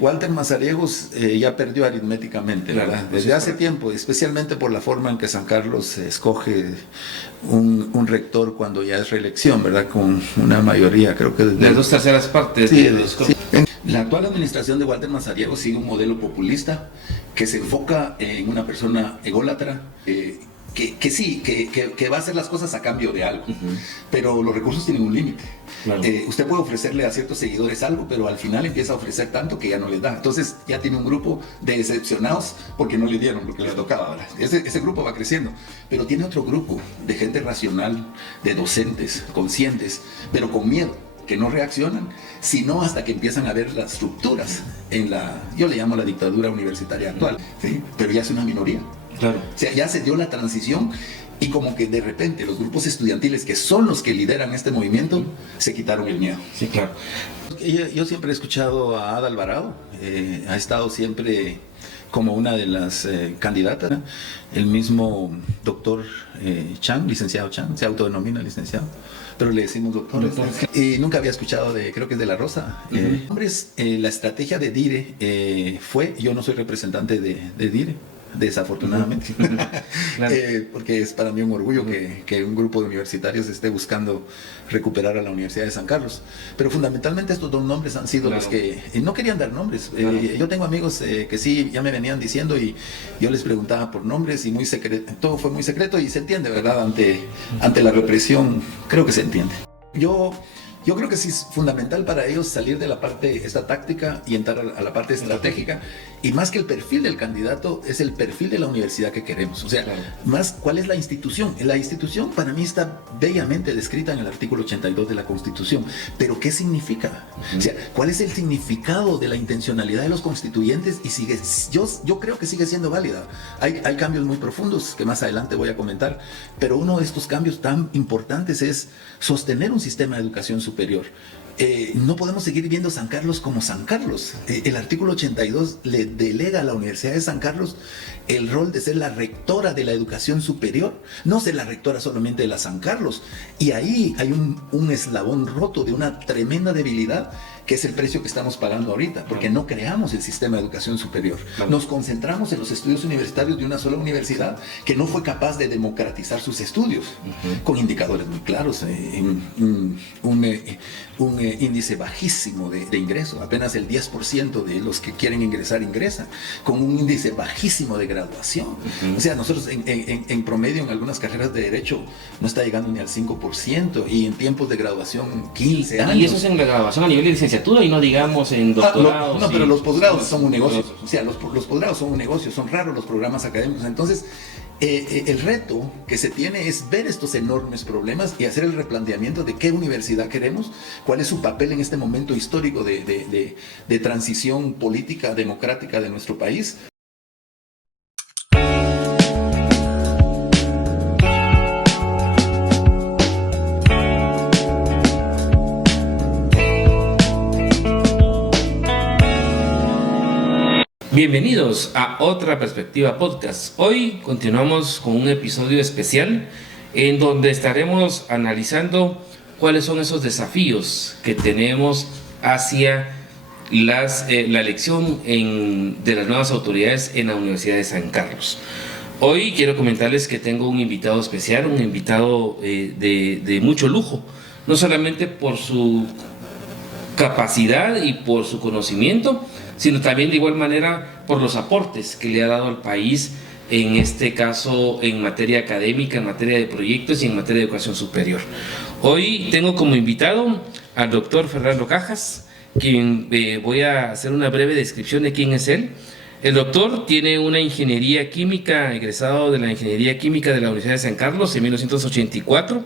Walter Mazariegos ya perdió aritméticamente, Claro, ¿verdad? pues Desde hace tiempo, especialmente por la forma en que San Carlos escoge un rector cuando ya es reelección, ¿verdad? Con una mayoría, creo que de las dos terceras partes. Sí, de los... sí. La actual administración de Walter Mazariegos sigue un modelo populista que se enfoca en una persona ególatra, que va a hacer las cosas a cambio de algo, pero los recursos tienen un límite. Claro. Usted puede ofrecerle a ciertos seguidores algo, pero al final empieza a ofrecer tanto que ya no les da. Entonces ya tiene un grupo de decepcionados porque no le dieron lo que les tocaba, ¿verdad? Ese grupo va creciendo, pero tiene otro grupo de gente racional, de docentes, conscientes, pero con miedo, que no reaccionan, sino hasta que empiezan a ver las rupturas en yo le llamo la dictadura universitaria actual, ¿sí? Pero ya es una minoría. Claro. O sea, ya se dio la transición y como que de repente los grupos estudiantiles, que son los que lideran este movimiento, se quitaron el miedo. Sí, claro. Yo siempre he escuchado a Ada Alvarado, ha estado siempre como una de las candidatas, ¿no? El mismo doctor Chang, licenciado Chang, se autodenomina licenciado, pero le decimos doctor. Y nunca había escuchado creo que es de La Rosa. Hombres, la estrategia de DIRE yo no soy representante de DIRE, desafortunadamente, claro. Porque es para mí un orgullo que un grupo de universitarios esté buscando recuperar a la Universidad de San Carlos, pero fundamentalmente estos dos nombres han sido, claro, los que no querían dar nombres. Claro. Yo tengo amigos que sí, ya me venían diciendo y yo les preguntaba por nombres y muy secreto, todo fue muy secreto y se entiende, ¿verdad? Ante la represión, creo que se entiende. Yo creo que sí es fundamental para ellos salir de la parte esta táctica y entrar a la parte estratégica, y más que el perfil del candidato es el perfil de la universidad que queremos, o sea, claro, más cuál es la institución. La institución para mí está bellamente descrita en el artículo 82 de la Constitución, pero ¿qué significa? O sea, ¿cuál es el significado de la intencionalidad de los constituyentes? Y yo creo que sigue siendo válida. Hay cambios muy profundos que más adelante voy a comentar, pero uno de estos cambios tan importantes es sostener un sistema de educación superior. No podemos seguir viendo San Carlos como San Carlos. El artículo 82 le delega a la Universidad de San Carlos el rol de ser la rectora de la educación superior, no ser la rectora solamente de la San Carlos. Y ahí hay un eslabón roto de una tremenda debilidad, que es el precio que estamos pagando ahorita, porque no creamos el sistema de educación superior. Nos concentramos en los estudios universitarios de una sola universidad que no fue capaz de democratizar sus estudios, con indicadores muy claros, un índice bajísimo de ingreso, apenas el 10% de los que quieren ingresar ingresan, con un índice bajísimo de graduación. O sea, nosotros en promedio en algunas carreras de derecho no está llegando ni al 5%, y en tiempos de graduación 15 años. Y eso es en la graduación a nivel de licenciatura y no digamos en doctorados. No, pero los posgrados son un negocio. O sea, los posgrados son un negocio, son raros los programas académicos. Entonces, el reto que se tiene es ver estos enormes problemas y hacer el replanteamiento de qué universidad queremos, cuál es su papel en este momento histórico de transición política democrática de nuestro país. Bienvenidos a Otra Perspectiva Podcast. Hoy continuamos con un episodio especial en donde estaremos analizando cuáles son esos desafíos que tenemos hacia la elección de las nuevas autoridades en la Universidad de San Carlos. Hoy quiero comentarles que tengo un invitado especial, un invitado de mucho lujo, no solamente por su capacidad y por su conocimiento, sino también de igual manera por los aportes que le ha dado al país, en este caso en materia académica, en materia de proyectos y en materia de educación superior. Hoy tengo como invitado al doctor Fernando Cajas, quien voy a hacer una breve descripción de quién es él. El doctor tiene una ingeniería química, egresado de la ingeniería química de la Universidad de San Carlos en 1984.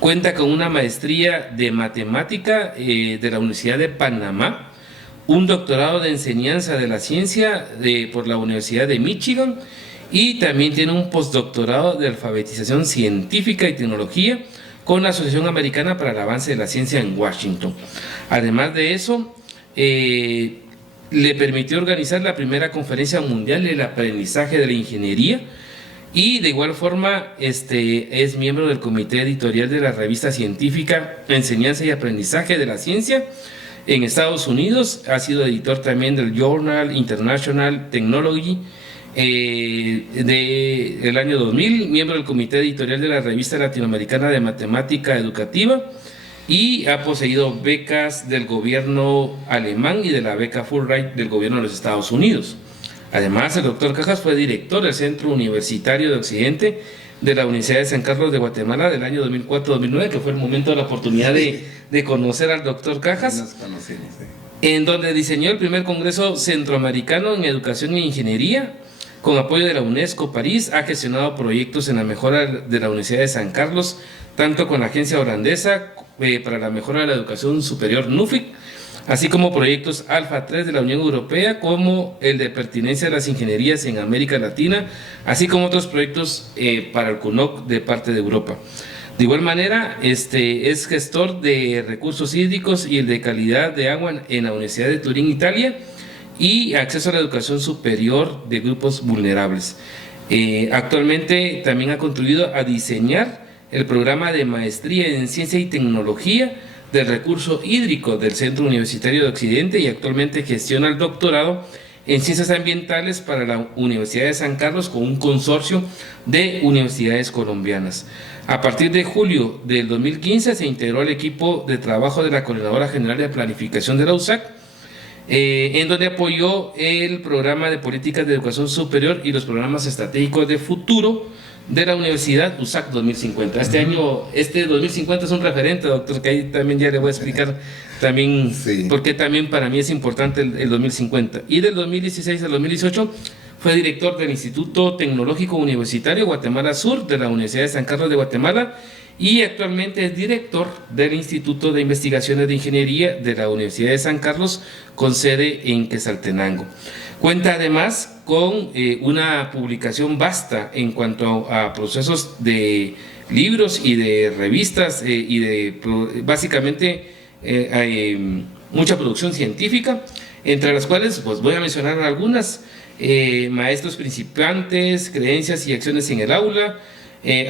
Cuenta con una maestría de matemática de la Universidad de Panamá, un doctorado de enseñanza de la ciencia por la Universidad de Michigan, y también tiene un postdoctorado de alfabetización científica y tecnología con la Asociación Americana para el Avance de la Ciencia en Washington. Además de eso, le permitió organizar la primera conferencia mundial del aprendizaje de la ingeniería, y de igual forma es miembro del comité editorial de la revista científica Enseñanza y Aprendizaje de la Ciencia, en Estados Unidos, ha sido editor también del Journal International Technology del año 2000, miembro del comité editorial de la revista latinoamericana de matemática educativa, y ha poseído becas del gobierno alemán y de la beca Fulbright del gobierno de los Estados Unidos. Además, el doctor Cajas fue director del Centro Universitario de Occidente de la Universidad de San Carlos de Guatemala del año 2004-2009, que fue el momento de la oportunidad de conocer al doctor Cajas. Nos conocimos, sí. En donde diseñó el primer Congreso Centroamericano en Educación e Ingeniería, con apoyo de la UNESCO París. Ha gestionado proyectos en la mejora de la Universidad de San Carlos, tanto con la agencia holandesa para la mejora de la educación superior NUFIC, así como proyectos Alfa 3 de la Unión Europea, como el de pertinencia de las ingenierías en América Latina, así como otros proyectos para el CUNOC de parte de Europa. De igual manera, es gestor de recursos hídricos y el de calidad de agua en la Universidad de Turín, Italia, y acceso a la educación superior de grupos vulnerables. Actualmente también ha contribuido a diseñar el programa de maestría en Ciencia y Tecnología del Recurso Hídrico del Centro Universitario de Occidente, y actualmente gestiona el doctorado en Ciencias Ambientales para la Universidad de San Carlos con un consorcio de universidades colombianas. A partir de julio del 2015 se integró al equipo de trabajo de la Coordinadora General de Planificación de la USAC, en donde apoyó el programa de políticas de educación superior y los programas estratégicos de futuro de la Universidad USAC 2050. Este año, 2050 es un referente, doctor, que ahí también ya le voy a explicar también por qué también para mí es importante el 2050. Y del 2016 al 2018 fue director del Instituto Tecnológico Universitario Guatemala Sur de la Universidad de San Carlos de Guatemala, y actualmente es director del Instituto de Investigaciones de Ingeniería de la Universidad de San Carlos, con sede en Quetzaltenango. Cuenta además con una publicación vasta en cuanto a procesos de libros y de revistas básicamente hay mucha producción científica, entre las cuales pues voy a mencionar algunas: maestros principiantes, creencias y acciones en el aula,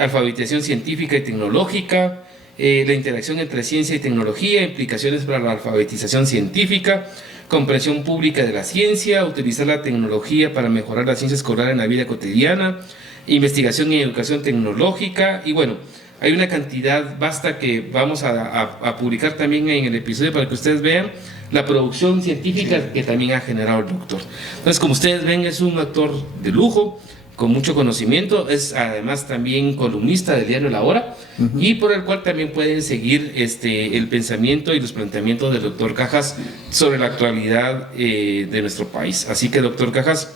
alfabetización científica y tecnológica, la interacción entre ciencia y tecnología, implicaciones para la alfabetización científica, comprensión pública de la ciencia, utilizar la tecnología para mejorar la ciencia escolar en la vida cotidiana, investigación y educación tecnológica. Y bueno, hay una cantidad vasta que vamos a publicar también en el episodio para que ustedes vean la producción científica que también ha generado el doctor. Entonces, como ustedes ven, es un actor de lujo, con mucho conocimiento, es además también columnista del diario La Hora, y por el cual también pueden seguir el pensamiento y los planteamientos del doctor Cajas sobre la actualidad de nuestro país. Así que, doctor Cajas,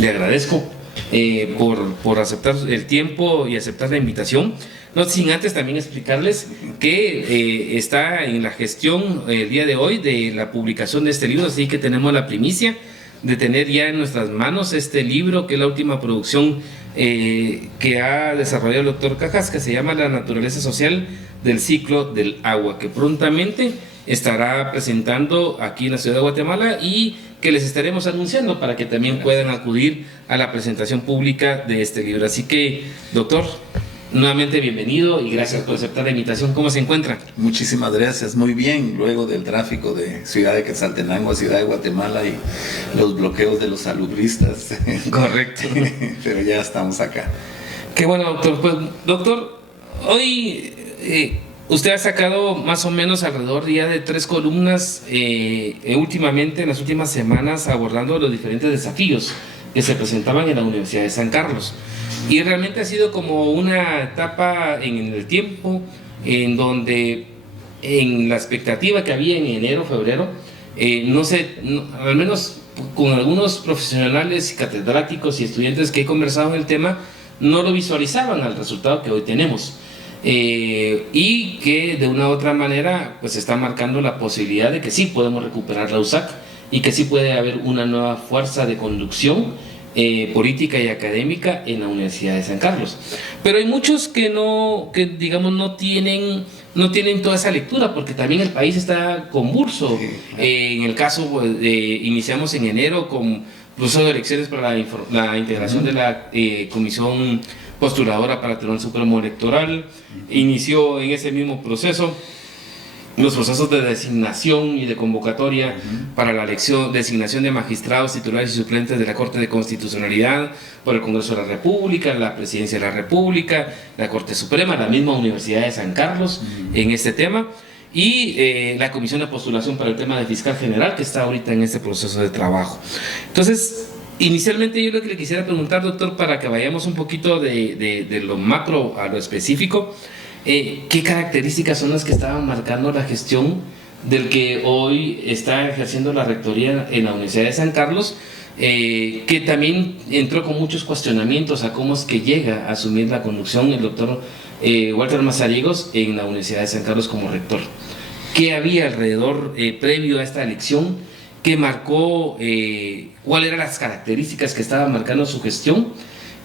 le agradezco por aceptar el tiempo y aceptar la invitación, no sin antes también explicarles que está en la gestión el día de hoy de la publicación de este libro, así que tenemos la primicia de tener ya en nuestras manos este libro, que es la última producción que ha desarrollado el doctor Cajas, que se llama La naturaleza social del ciclo del agua, que prontamente estará presentando aquí en la ciudad de Guatemala y que les estaremos anunciando para que también puedan acudir a la presentación pública de este libro. Así que, doctor, nuevamente bienvenido y gracias por aceptar la invitación. ¿Cómo se encuentra? Muchísimas gracias, muy bien, luego del tráfico de Ciudad de Quetzaltenango a Ciudad de Guatemala y los bloqueos de los salubristas. Correcto. Pero ya estamos acá. Qué bueno, doctor. Pues, doctor, hoy usted ha sacado más o menos alrededor ya de 3 columnas últimamente, en las últimas semanas, abordando los diferentes desafíos que se presentaban en la Universidad de San Carlos. Y realmente ha sido como una etapa en el tiempo en donde, en la expectativa que había en enero, febrero, al menos con algunos profesionales, catedráticos y estudiantes que he conversado en el tema, no lo visualizaban al resultado que hoy tenemos. Y que de una u otra manera pues está marcando la posibilidad de que sí podemos recuperar la USAC y que sí puede haber una nueva fuerza de conducción política y académica en la Universidad de San Carlos. Pero hay muchos que digamos no tienen toda esa lectura, porque también el país está convulso. En el caso iniciamos en enero con proceso de elecciones para la integración de la comisión postuladora para el Tribunal Supremo Electoral. Inició en ese mismo proceso los procesos de designación y de convocatoria para la designación de magistrados titulares y suplentes de la Corte de Constitucionalidad por el Congreso de la República, la Presidencia de la República, la Corte Suprema, la misma Universidad de San Carlos en este tema, y la Comisión de Postulación para el tema de Fiscal General, que está ahorita en este proceso de trabajo. Entonces, inicialmente yo lo que le quisiera preguntar, doctor, para que vayamos un poquito de lo macro a lo específico, ¿qué características son las que estaban marcando la gestión del que hoy está ejerciendo la rectoría en la Universidad de San Carlos, que también entró con muchos cuestionamientos a cómo es que llega a asumir la conducción el doctor Walter Mazariegos en la Universidad de San Carlos como rector? ¿Qué había alrededor previo a esta elección? ¿Qué marcó? ¿Cuáles eran las características que estaban marcando su gestión?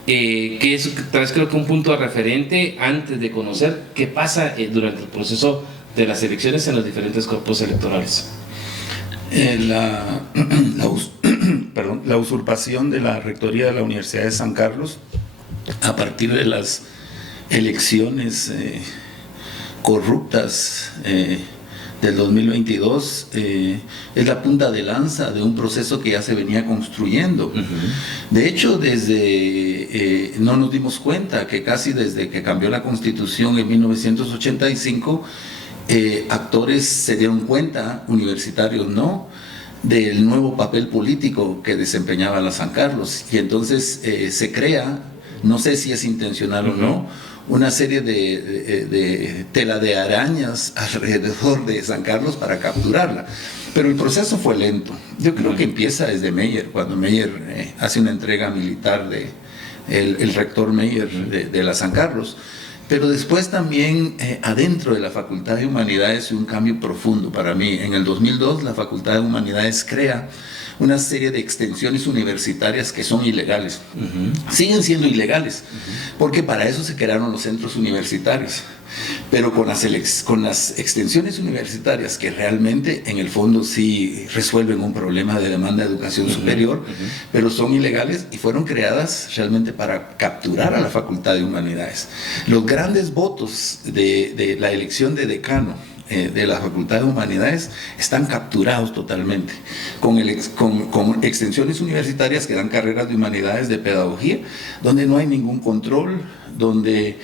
Que es tal vez creo que un punto de referente antes de conocer qué pasa durante el proceso de las elecciones en los diferentes cuerpos electorales. La usurpación de la rectoría de la Universidad de San Carlos a partir de las elecciones corruptas del 2022 es la punta de lanza de un proceso que ya se venía construyendo. De hecho, no nos dimos cuenta que casi desde que cambió la Constitución en 1985, actores se dieron cuenta, universitarios no, del nuevo papel político que desempeñaba la San Carlos, y entonces se crea, no sé si es intencional o no, una serie de tela de arañas alrededor de San Carlos para capturarla. Pero el proceso fue lento. Yo creo que empieza desde Meyer, cuando Meyer hace una entrega militar el rector Meyer de la San Carlos. Pero después también adentro de la Facultad de Humanidades un cambio profundo para mí. En el 2002 la Facultad de Humanidades crea una serie de extensiones universitarias que son ilegales. Siguen siendo ilegales, porque para eso se crearon los centros universitarios. Pero con las extensiones universitarias que realmente en el fondo sí resuelven un problema de demanda de educación superior, pero son ilegales y fueron creadas realmente para capturar a la Facultad de Humanidades. Los grandes votos de la elección de decano de la Facultad de Humanidades están capturados totalmente con extensiones universitarias que dan carreras de humanidades, de pedagogía, donde no hay ningún control, donde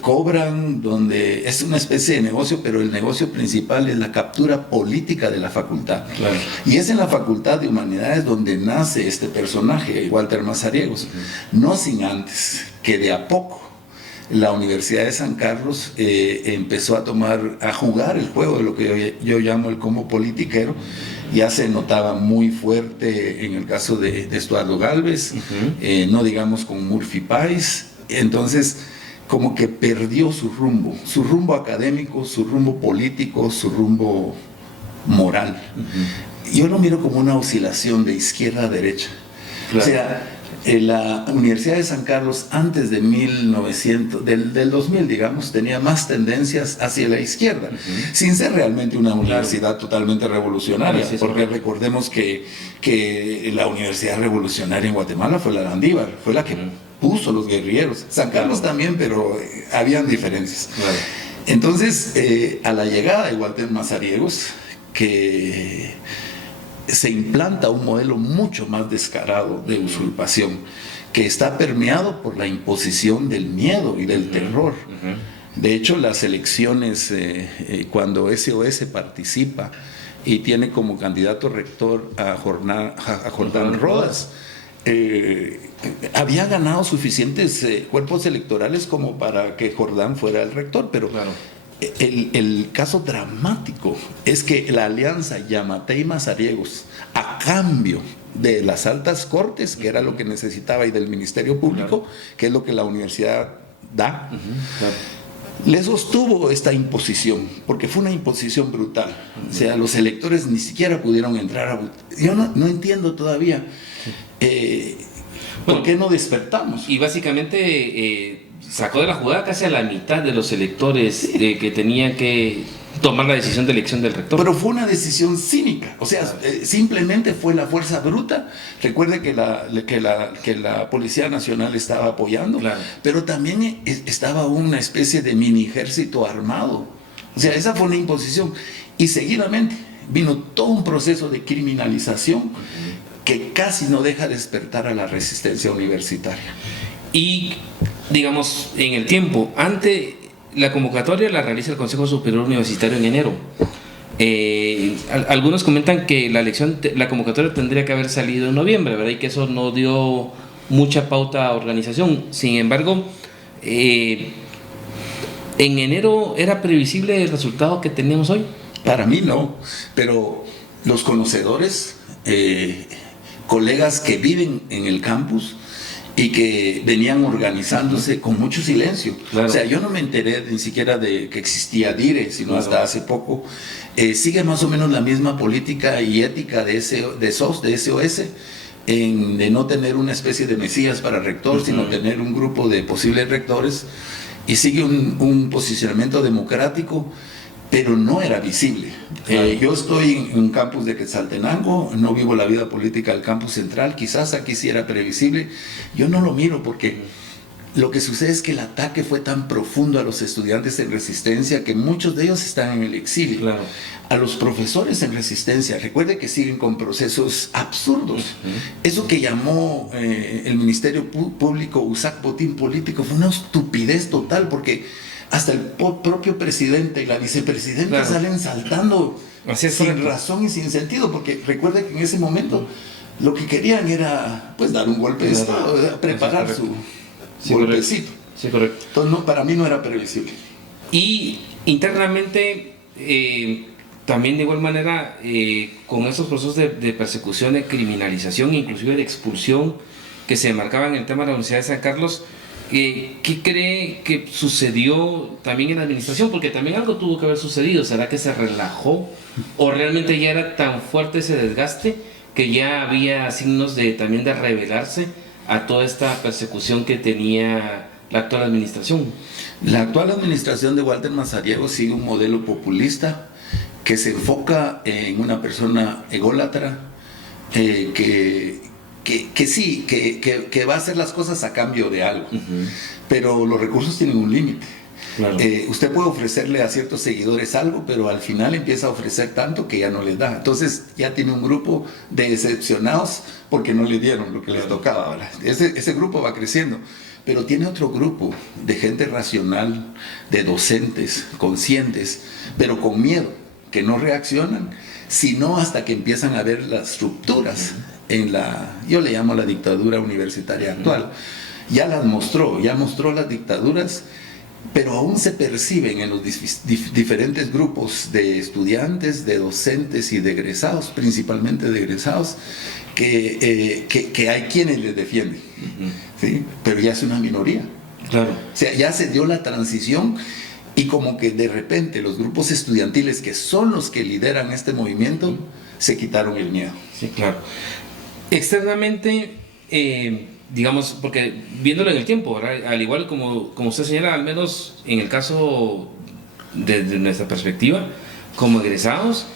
cobran, donde es una especie de negocio, pero el negocio principal es la captura política de la facultad. Claro. Y es en la Facultad de Humanidades donde nace este personaje, Walter Mazariegos, no sin antes que de a poco la Universidad de San Carlos empezó a jugar el juego de lo que yo llamo el combo politiquero. Ya se notaba muy fuerte en el caso de Estuardo Gálvez, no digamos con Murphy Páez. Entonces como que perdió su rumbo académico, su rumbo político, su rumbo moral. Yo lo miro como una oscilación de izquierda a derecha. Claro. O sea, la Universidad de San Carlos antes de del 2000, digamos, tenía más tendencias hacia la izquierda, sin ser realmente una universidad totalmente revolucionaria, porque recordemos que la universidad revolucionaria en Guatemala fue la Landívar, fue la que puso los guerrilleros. San Carlos también, pero habían diferencias. Claro. Entonces, a la llegada de Walter Mazariegos, que se implanta un modelo mucho más descarado de usurpación, que está permeado por la imposición del miedo y del terror. De hecho, las elecciones, cuando SOS participa y tiene como candidato rector a Jordán Rodas, había ganado suficientes cuerpos electorales como para que Jordán fuera el rector, pero claro, el caso dramático es que la alianza Yamatei Mazariegos, a cambio de las altas cortes, que era lo que necesitaba, y del Ministerio Público, claro, que es lo que la universidad da, claro, le sostuvo esta imposición, porque fue una imposición brutal. O sea, los electores ni siquiera pudieron entrar a votar. Yo no entiendo todavía ¿por qué no despertamos? Y básicamente sacó de la jugada casi a la mitad de los electores que tenían que tomar la decisión de elección del rector. Pero fue una decisión cínica, o sea, simplemente fue la fuerza bruta. Recuerde que la Policía Nacional estaba apoyando, claro, pero también estaba una especie de mini ejército armado O sea, esa fue una imposición. Y seguidamente vino todo un proceso de criminalización que casi no deja despertar a la resistencia universitaria. Y, digamos, en el tiempo, ante la convocatoria la realiza el Consejo Superior Universitario en enero. Algunos comentan que la convocatoria tendría que haber salido en noviembre, ¿verdad? Y que eso no dio mucha pauta a organización. Sin embargo, en enero era previsible el resultado que teníamos hoy. Para mí no, pero los conocedores, colegas que viven en el campus y que venían organizándose con mucho silencio. Claro. O sea, yo no me enteré ni siquiera de que existía DIRE, sino claro, hasta hace poco. Sigue más o menos la misma política y ética de SOS, de no tener una especie de mesías para rector, sino tener un grupo de posibles rectores, y sigue un posicionamiento democrático, pero no era visible. Claro. Yo estoy en un campus de Quetzaltenango, no vivo la vida política del campus central, quizás aquí sí era previsible. Yo no lo miro porque lo que sucede es que el ataque fue tan profundo a los estudiantes en resistencia que muchos de ellos están en el exilio. Claro. A los profesores en resistencia, recuerde que siguen con procesos absurdos. Eso que llamó el Ministerio Público USAC botín político fue una estupidez total, porque hasta el propio presidente y la vicepresidenta claro, salen saltando sin correcto, razón y sin sentido, porque recuerde que en ese momento lo que querían era pues dar un golpe de Estado, preparar su golpecito. Sí, correcto. Entonces, no, para mí no era previsible. Y internamente, también de igual manera, con esos procesos de persecución, de criminalización, inclusive de expulsión que se marcaban en el tema de la Universidad de San Carlos, ¿qué cree que sucedió también en la administración? Porque también algo tuvo que haber sucedido. ¿Será que se relajó? ¿O realmente ya era tan fuerte ese desgaste que ya había signos también de rebelarse a toda esta persecución que tenía la actual administración? La actual administración de Walter Mazariegos sigue un modelo populista que se enfoca en una persona ególatra, que va a hacer las cosas a cambio de algo, pero los recursos tienen un límite. Claro. Usted puede ofrecerle a ciertos seguidores algo, pero al final empieza a ofrecer tanto que ya no les da. Entonces ya tiene un grupo de decepcionados porque no le dieron lo que les tocaba. ¿Verdad? Ese grupo va creciendo, pero tiene otro grupo de gente racional, de docentes conscientes, pero con miedo, que no reaccionan, sino hasta que empiezan a ver las rupturas yo le llamo la dictadura universitaria actual. Ya mostró las dictaduras, pero aún se perciben en los diferentes grupos de estudiantes, de docentes y de egresados, principalmente de egresados, que hay quienes les defienden, ¿sí? Pero ya es una minoría. Claro. O sea, ya se dio la transición y como que de repente los grupos estudiantiles, que son los que lideran este movimiento, se quitaron el miedo. Sí, claro. Externamente, digamos, porque viéndolo en el tiempo, ¿verdad? Al igual como usted señala, al menos en el caso de nuestra perspectiva, como egresados,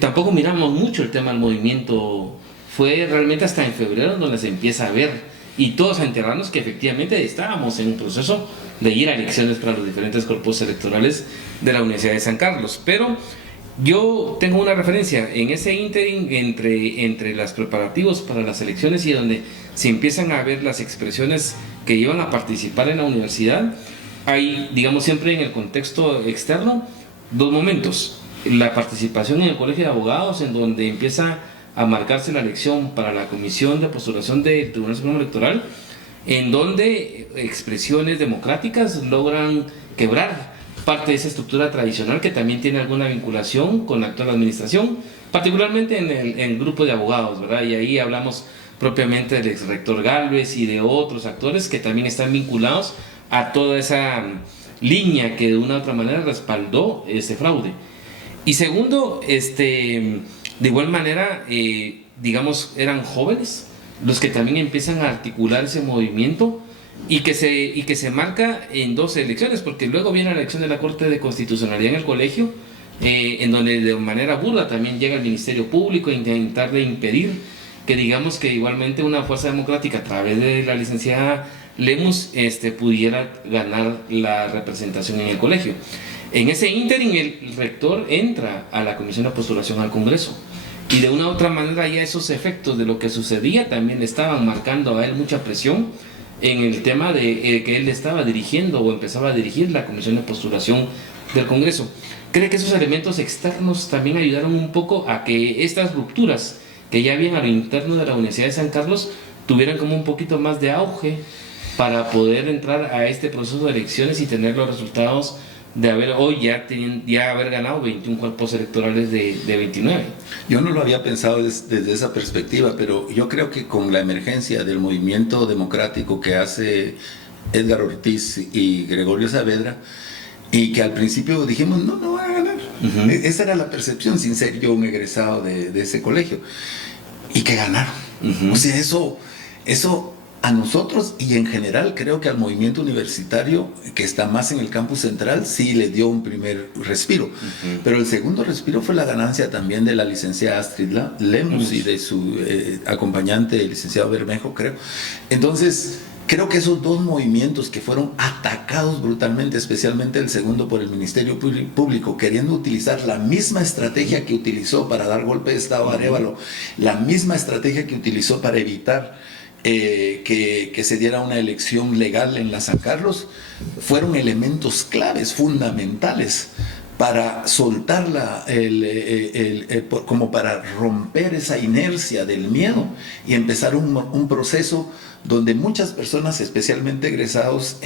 tampoco miramos mucho el tema del movimiento. Fue realmente hasta en febrero donde se empieza a ver y todos a enterarnos que efectivamente estábamos en un proceso de ir a elecciones para los diferentes cuerpos electorales de la Universidad de San Carlos. Pero yo tengo una referencia en ese ínterin entre los preparativos para las elecciones y donde se empiezan a ver las expresiones que iban a participar en la universidad. Hay, digamos, siempre en el contexto externo, dos momentos: la participación en el Colegio de Abogados, en donde empieza a marcarse la elección para la comisión de postulación del Tribunal Supremo Electoral, en donde expresiones democráticas logran quebrar parte de esa estructura tradicional que también tiene alguna vinculación con la actual administración, particularmente en el grupo de abogados, ¿verdad? Y ahí hablamos propiamente del ex rector Gálvez y de otros actores que también están vinculados a toda esa línea que de una u otra manera respaldó ese fraude. Y segundo, de igual manera, digamos, eran jóvenes los que también empiezan a articular ese movimiento y que se marca en dos elecciones, porque luego viene la elección de la Corte de Constitucionalidad en el colegio, en donde de manera burda también llega el Ministerio Público a intentar de impedir que, digamos, que igualmente una fuerza democrática a través de la licenciada Lemus pudiera ganar la representación en el colegio. En ese ínterin el rector entra a la comisión de postulación al Congreso. Y de una u otra manera ya esos efectos de lo que sucedía también le estaban marcando a él mucha presión en el tema de que él estaba dirigiendo o empezaba a dirigir la comisión de postulación del Congreso. ¿Cree que esos elementos externos también ayudaron un poco a que estas rupturas que ya habían a lo interno de la Universidad de San Carlos tuvieran como un poquito más de auge para poder entrar a este proceso de elecciones y tener los resultados de haber hoy ya haber ganado 21 cuerpos electorales de 29? Yo no lo había pensado desde esa perspectiva, pero yo creo que con la emergencia del movimiento democrático que hace Edgar Ortiz y Gregorio Saavedra, y que al principio dijimos, no van a ganar. Esa era la percepción, sin ser yo un egresado de ese colegio. Y que ganaron. O sea, eso a nosotros y en general creo que al movimiento universitario que está más en el campus central sí le dio un primer respiro. Pero el segundo respiro fue la ganancia también de la licenciada Astrid Lemus y de su acompañante, el licenciado Bermejo, creo. Entonces, creo que esos dos movimientos que fueron atacados brutalmente, especialmente el segundo por el Ministerio Público, queriendo utilizar la misma estrategia que utilizó para dar golpe de Estado a Arévalo, la misma estrategia que utilizó para evitar que se diera una elección legal en la San Carlos, fueron elementos claves, fundamentales, para soltarla, como para romper esa inercia del miedo y empezar un proceso donde muchas personas, especialmente egresados,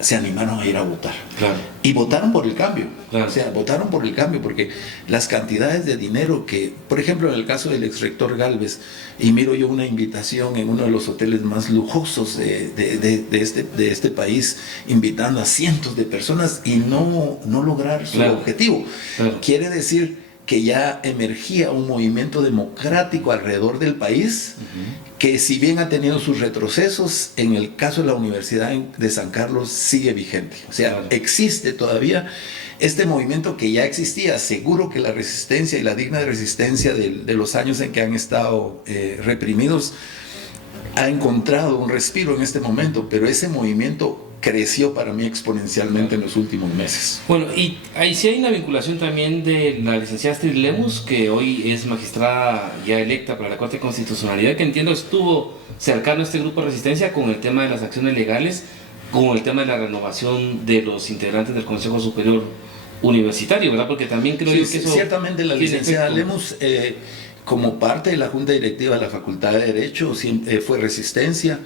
se animaron a ir a votar. Claro. Y votaron por el cambio. Claro. O sea, votaron por el cambio, porque las cantidades de dinero que, por ejemplo, en el caso del ex rector Gálvez, y miro yo una invitación en uno de los hoteles más lujosos de este país, invitando a cientos de personas y no lograr su objetivo. Claro. Quiere decir que ya emergía un movimiento democrático alrededor del país, que si bien ha tenido sus retrocesos, en el caso de la Universidad de San Carlos sigue vigente. O sea, existe todavía este movimiento que ya existía. Seguro que la resistencia y la digna resistencia de los años en que han estado reprimidos ha encontrado un respiro en este momento, pero ese movimiento creció para mí exponencialmente en los últimos meses. Bueno, y ahí sí hay una vinculación también de la licenciada Astrid Lemus, que hoy es magistrada ya electa para la Corte de Constitucionalidad, que entiendo estuvo cercano a este grupo de resistencia con el tema de las acciones legales, con el tema de la renovación de los integrantes del Consejo Superior Universitario, ¿verdad? Porque también creo yo que eso... Ciertamente la licenciada Lemus, como parte de la Junta Directiva de la Facultad de Derecho, fue resistencia,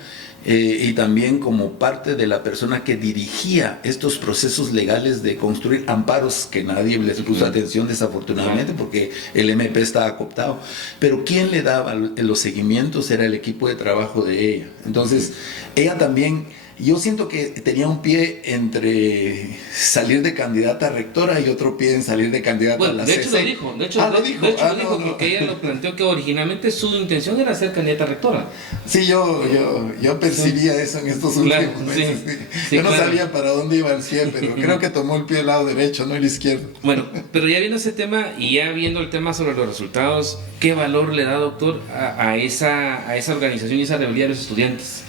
y también como parte de la persona que dirigía estos procesos legales de construir amparos que nadie les puso atención, desafortunadamente, porque el MP estaba cooptado, pero quien le daba los seguimientos era el equipo de trabajo de ella. Entonces ella también, yo siento que tenía un pie entre salir de candidata a rectora y otro pie en salir de candidata a la CC. De hecho lo dijo, porque ella lo planteó que originalmente su intención era ser candidata a rectora. Sí, yo percibía eso en estos últimos meses. Yo no sabía para dónde iba el pie, pero creo que tomó el pie del lado derecho, no el izquierdo. Bueno, pero ya viendo ese tema y ya viendo el tema sobre los resultados, ¿qué valor le da, doctor, a esa organización y esa rebeldía de los estudiantes?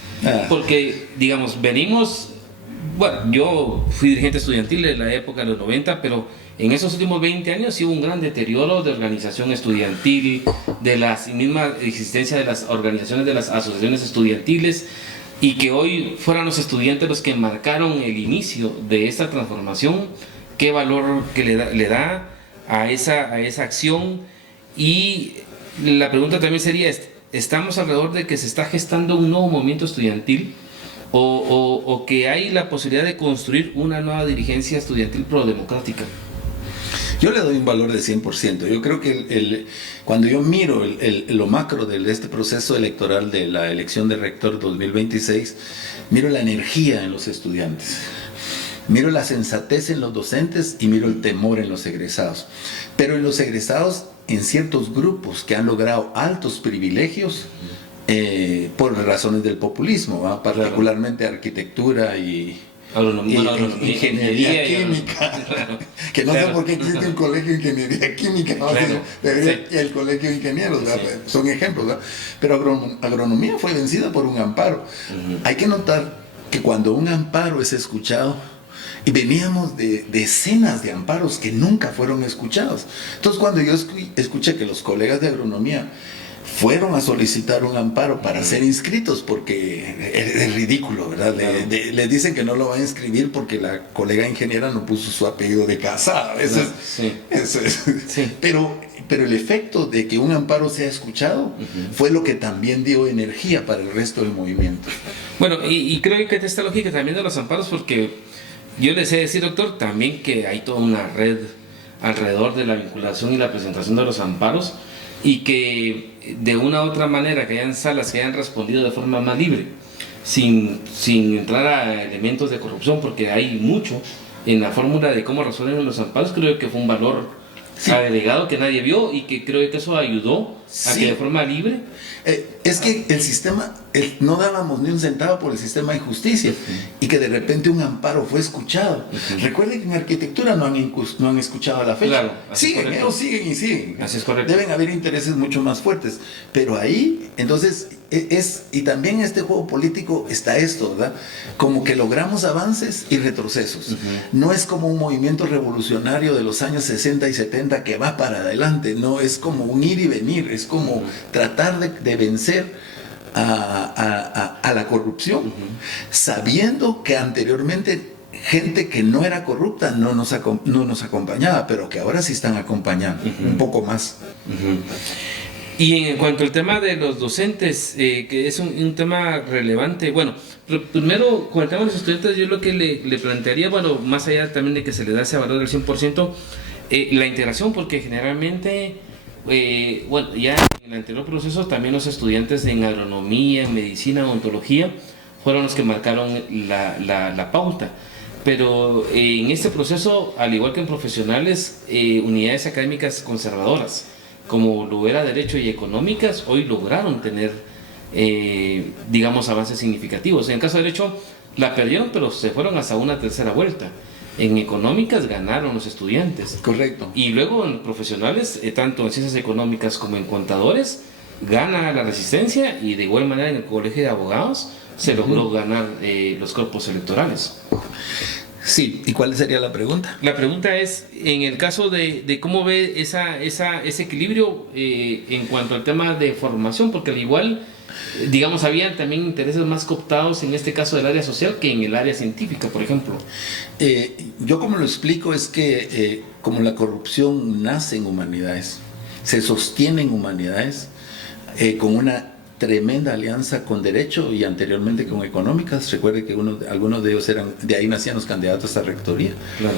Porque, digamos, venimos, bueno, yo fui dirigente estudiantil en la época de los 90, pero en esos últimos 20 años sí hubo un gran deterioro de organización estudiantil, de la misma existencia de las organizaciones de las asociaciones estudiantiles, y que hoy fueran los estudiantes los que marcaron el inicio de esta transformación. ¿Qué valor que le da a esa acción? Y la pregunta también sería, ¿estamos alrededor de que se está gestando un nuevo movimiento estudiantil o que hay la posibilidad de construir una nueva dirigencia estudiantil prodemocrática? Yo le doy un valor de 100%. Yo creo que cuando yo miro lo macro de este proceso electoral de la elección de rector 2026, miro la energía en los estudiantes, miro la sensatez en los docentes y miro el temor en los egresados. Pero en los egresados, en ciertos grupos que han logrado altos privilegios por razones del populismo, ¿va? Particularmente arquitectura y ingeniería química, que no sé por qué existe un colegio de ingeniería química, ¿no? El colegio de ingenieros, son ejemplos, ¿verdad? Pero agronomía fue vencida por un amparo. Hay que notar que cuando un amparo es escuchado, Y veníamos de decenas de amparos que nunca fueron escuchados. Entonces, cuando yo escuché que los colegas de agronomía fueron a solicitar un amparo para ser inscritos, porque es ridículo, ¿verdad? Claro. Le dicen que no lo va a inscribir porque la colega ingeniera no puso su apellido de casada. Eso Claro, sí. eso es. Sí. Pero el efecto de que un amparo sea escuchado fue lo que también dio energía para el resto del movimiento. Bueno, y creo que esta lógica también de los amparos, porque yo les he de decir, doctor, también que hay toda una red alrededor de la vinculación y la presentación de los amparos, y que de una u otra manera que hayan salas que hayan respondido de forma más libre, sin entrar a elementos de corrupción, porque hay mucho en la fórmula de cómo resuelven los amparos. Creo que fue un valor agregado que nadie vio, y que creo que eso ayudó a que de forma libre... Es que el sistema, no dábamos ni un centavo por el sistema de justicia, y que de repente un amparo fue escuchado. Recuerden que en arquitectura no han escuchado a la fecha. Claro, siguen, ellos siguen y siguen. Así es correcto. Deben haber intereses mucho más fuertes. Pero ahí, entonces, y también en este juego político está esto, ¿verdad? Como que logramos avances y retrocesos. No es como un movimiento revolucionario de los años 60 y 70 que va para adelante, no, es como un ir y venir, es como tratar de vencer a la corrupción, sabiendo que anteriormente gente que no era corrupta no nos acompañaba, pero que ahora sí están acompañando un poco más. Y en cuanto al tema de los docentes, que es un tema relevante, bueno, primero con el tema de los estudiantes, yo lo que le plantearía, bueno, más allá también de que se le da ese valor del 100%, la integración, porque generalmente, bueno, ya en el anterior proceso también los estudiantes en agronomía, en medicina, odontología, fueron los que marcaron la pauta. Pero en este proceso, al igual que en profesionales, unidades académicas conservadoras, como lo era Derecho y Económicas, hoy lograron tener, digamos, avances significativos. En el caso de Derecho la perdieron, pero se fueron hasta una tercera vuelta. En Económicas ganaron los estudiantes. Correcto. Y luego en profesionales, tanto en Ciencias Económicas como en Contadores, gana la Resistencia, y de igual manera en el Colegio de Abogados se logró ganar los cuerpos electorales. Sí, ¿y cuál sería la pregunta? La pregunta es, en el caso de cómo ve ese equilibrio en cuanto al tema de formación, porque al igual, digamos, había también intereses más cooptados en este caso del área social que en el área científica, por ejemplo. Yo como lo explico es que como la corrupción nace en humanidades, se sostiene en humanidades, con una tremenda alianza con Derecho y anteriormente con Económicas. Recuerde que algunos de ellos de ahí nacían los candidatos a rectoría. Claro.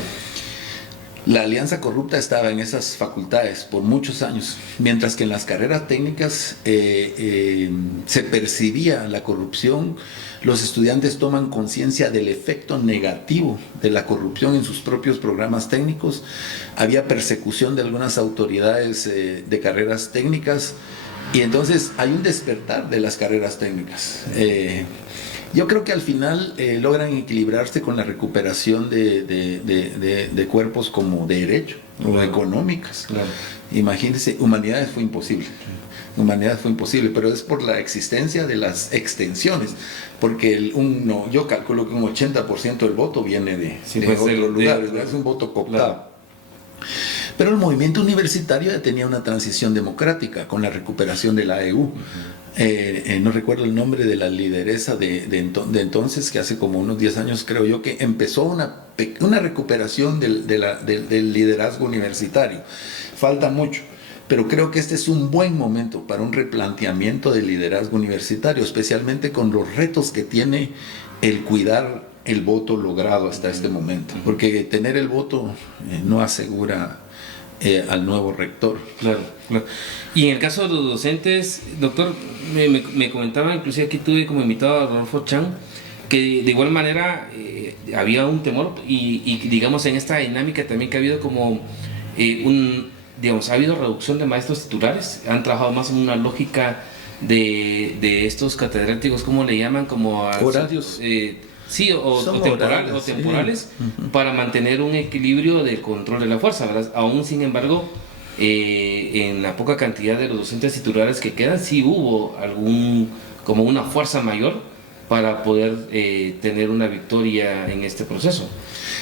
La alianza corrupta estaba en esas facultades por muchos años, mientras que en las carreras técnicas se percibía la corrupción. Los estudiantes toman conciencia del efecto negativo de la corrupción en sus propios programas técnicos. Había persecución de algunas autoridades de carreras técnicas, y entonces hay un despertar de las carreras técnicas. Yo creo que al final logran equilibrarse con la recuperación de cuerpos como de Derecho o Económicas. Claro. Imagínense, Humanidades fue imposible. Humanidades fue imposible, pero es por la existencia de las extensiones, porque yo calculo que un 80% del voto viene de otros lugares, es un voto cooptado. Claro. Pero el movimiento universitario ya tenía una transición democrática con la recuperación de la AEU. No recuerdo el nombre de la lideresa de entonces, que hace como unos 10 años creo yo, que empezó una recuperación del liderazgo universitario. Falta mucho, pero creo que este es un buen momento para un replanteamiento del liderazgo universitario, especialmente con los retos que tiene el cuidar el voto logrado hasta este momento, porque tener el voto no asegura al nuevo rector. Claro, claro. Y en el caso de los docentes, doctor, me comentaba, inclusive aquí tuve como invitado a Rodolfo Chang, que de igual manera había un temor, y digamos en esta dinámica también que ha habido como ha habido reducción de maestros titulares, han trabajado más en una lógica de estos catedráticos, ¿cómo le llaman? Como horarios. Sí, o temporales, sí. Para mantener un equilibrio del control de la fuerza, ¿verdad? Aún sin embargo, en la poca cantidad de los docentes titulares que quedan, sí hubo como una fuerza mayor para poder tener una victoria en este proceso.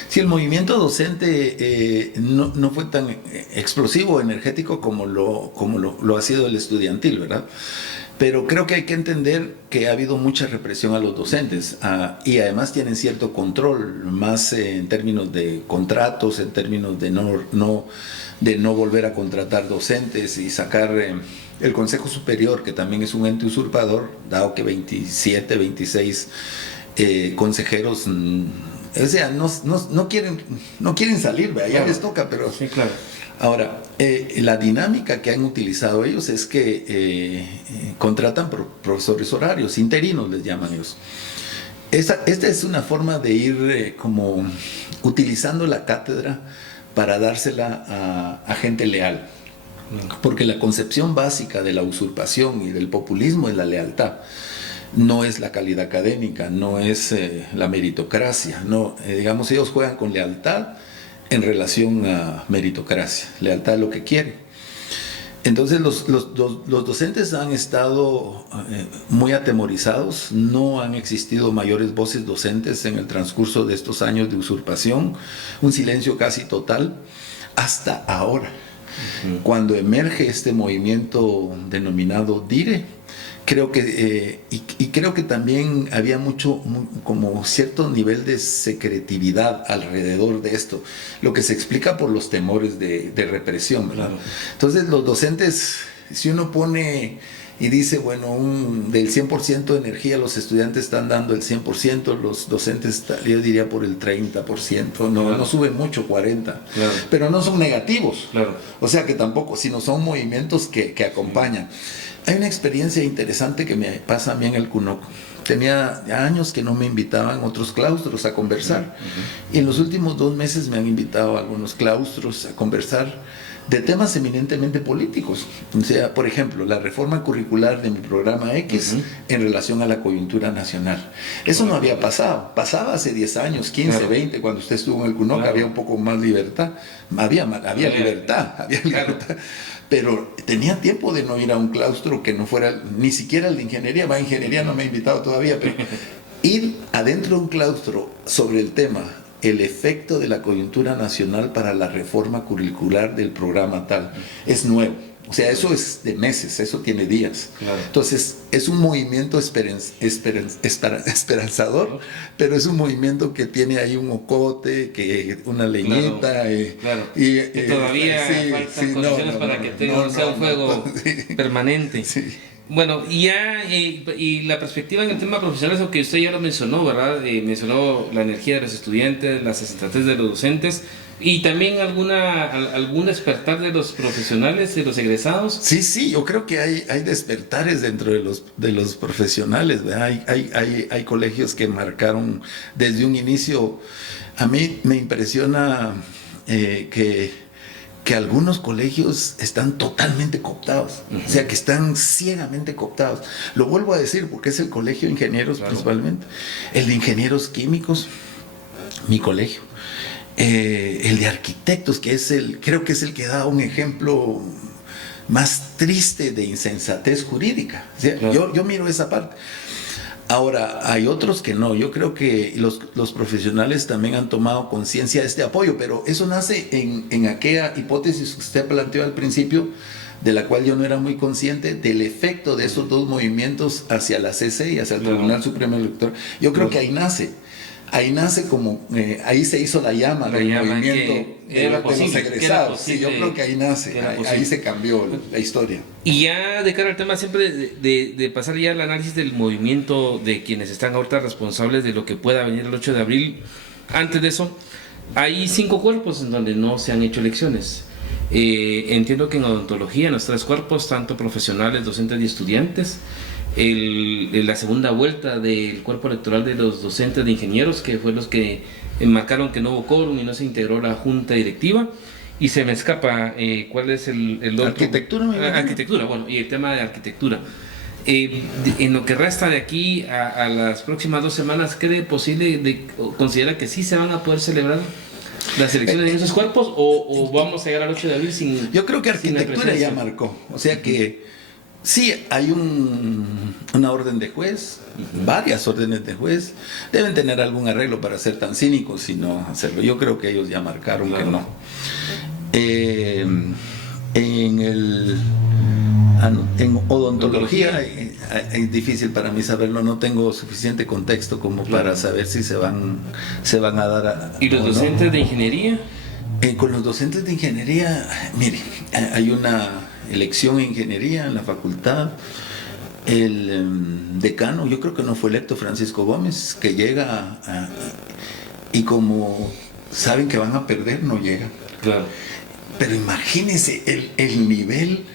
Sí, el movimiento docente no fue tan explosivo, energético como lo ha sido el estudiantil, ¿verdad? Pero creo que hay que entender que ha habido mucha represión a los docentes y además tienen cierto control, más en términos de contratos, en términos de no volver a contratar docentes y sacar el Consejo Superior, que también es un ente usurpador, dado que 27, 26 consejeros, o sea, no quieren salir, ¿verdad? Ya Claro. les toca, pero... Sí, claro. Ahora, la dinámica que han utilizado ellos es que contratan profesores horarios, interinos les llaman ellos. Esta es una forma de ir como utilizando la cátedra para dársela a gente leal. Porque la concepción básica de la usurpación y del populismo es la lealtad. No es la calidad académica, no es la meritocracia. No, digamos, ellos juegan con lealtad en relación a meritocracia, lealtad a lo que quiere. Entonces los docentes han estado muy atemorizados, no han existido mayores voces docentes en el transcurso de estos años de usurpación, un silencio casi total, hasta ahora, cuando emerge este movimiento denominado DIRE. Creo que, creo que también había como cierto nivel de secretividad alrededor de esto, lo que se explica por los temores de represión, ¿verdad? Claro. Entonces los docentes, si uno pone y dice, bueno, del 100% de energía los estudiantes están dando el 100%, los docentes yo diría por el 30%, no suben mucho, 40%, Claro. pero no son negativos, Claro. o sea que tampoco, sino son movimientos que acompañan. Hay una experiencia interesante que me pasa a mí en el CUNOC. Tenía años que no me invitaban otros claustros a conversar. Y en los últimos 2 meses me han invitado a algunos claustros a conversar de temas eminentemente políticos. O sea, por ejemplo, la reforma curricular de mi programa X en relación a la coyuntura nacional. Eso no había pasado. Pasaba hace 10 años, 15, Claro. 20, cuando usted estuvo en el CUNOC, Claro. había un poco más libertad. Había libertad, había libertad. Pero tenía tiempo de no ir a un claustro que no fuera ni siquiera el de ingeniería. Va, ingeniería no me ha invitado todavía, pero ir adentro de un claustro sobre el tema, el efecto de la coyuntura nacional para la reforma curricular del programa tal, es nuevo. O sea, eso es de meses, eso tiene días. Claro. Entonces, es un movimiento esperanzador, pero es un movimiento que tiene ahí un ocote, una leñita. Claro. Y todavía faltan condiciones para que sea un fuego permanente. Sí. Bueno, y la perspectiva en el tema profesional es lo que usted ya lo mencionó, ¿verdad? Mencionó la energía de los estudiantes, las estrategias de los docentes y también algún despertar de los profesionales, de los egresados. Sí, yo creo que hay despertares dentro de los profesionales, ¿verdad? Hay colegios que marcaron desde un inicio. A mí me impresiona que algunos colegios están totalmente cooptados, o sea, que están ciegamente cooptados. Lo vuelvo a decir porque es el colegio de ingenieros, claro, principalmente. El de ingenieros químicos, mi colegio. El de arquitectos, creo que es el que da un ejemplo más triste de insensatez jurídica. O sea, claro, yo miro esa parte. Ahora, hay otros que no. Yo creo que los profesionales también han tomado conciencia de este apoyo, pero eso nace en aquella hipótesis que usted planteó al principio, de la cual yo no era muy consciente, del efecto de esos dos movimientos hacia la CC y hacia el Tribunal Supremo Electoral. Yo creo que ahí nace como, ahí se hizo la llama del movimiento de los egresados. Sí, yo creo que ahí nace, ahí se cambió la historia. Y ya de cara al tema siempre de pasar ya al análisis del movimiento de quienes están ahorita responsables de lo que pueda venir el 8 de abril, antes de eso, hay 5 cuerpos en donde no se han hecho elecciones. Entiendo que en odontología, en los 3 cuerpos, tanto profesionales, docentes y estudiantes, la segunda vuelta del cuerpo electoral de los docentes de ingenieros, que fue los que marcaron que no hubo quórum y no se integró la junta directiva, y se me escapa cuál es el otro. Arquitectura, bueno, y el tema de arquitectura. En lo que resta de aquí a las próximas 2 semanas, ¿cree posible, considera que sí se van a poder celebrar las elecciones en esos cuerpos o vamos a llegar al 8 de abril sin? Yo creo que arquitectura ya marcó, o sea que Sí, hay una orden de juez, varias órdenes de juez. Deben tener algún arreglo para ser tan cínicos y no hacerlo. Yo creo que ellos ya marcaron que no. Eh, en el en odontología es difícil para mí saberlo, no tengo suficiente contexto como para saber si se van a dar ¿Y los docentes de ingeniería? Con los docentes de ingeniería, mire, hay una elección en ingeniería en la facultad. El decano, yo creo que no fue electo, Francisco Gómez, que llega y como saben que van a perder, no llega. Claro. Pero imagínense el nivel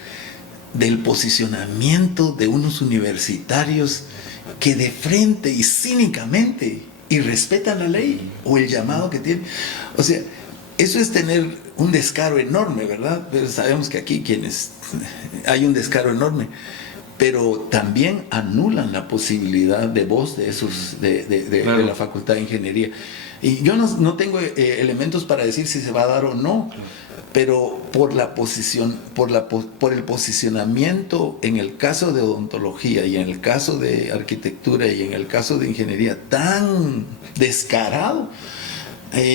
del posicionamiento de unos universitarios que de frente y cínicamente irrespetan la ley o el llamado que tienen. O sea, eso es tener un descaro enorme, ¿verdad? Pero sabemos que aquí hay un descaro enorme, pero también anulan la posibilidad de voz de esos de la Facultad de Ingeniería. Y yo no tengo elementos para decir si se va a dar o no, pero por el posicionamiento en el caso de odontología y en el caso de arquitectura y en el caso de ingeniería tan descarado,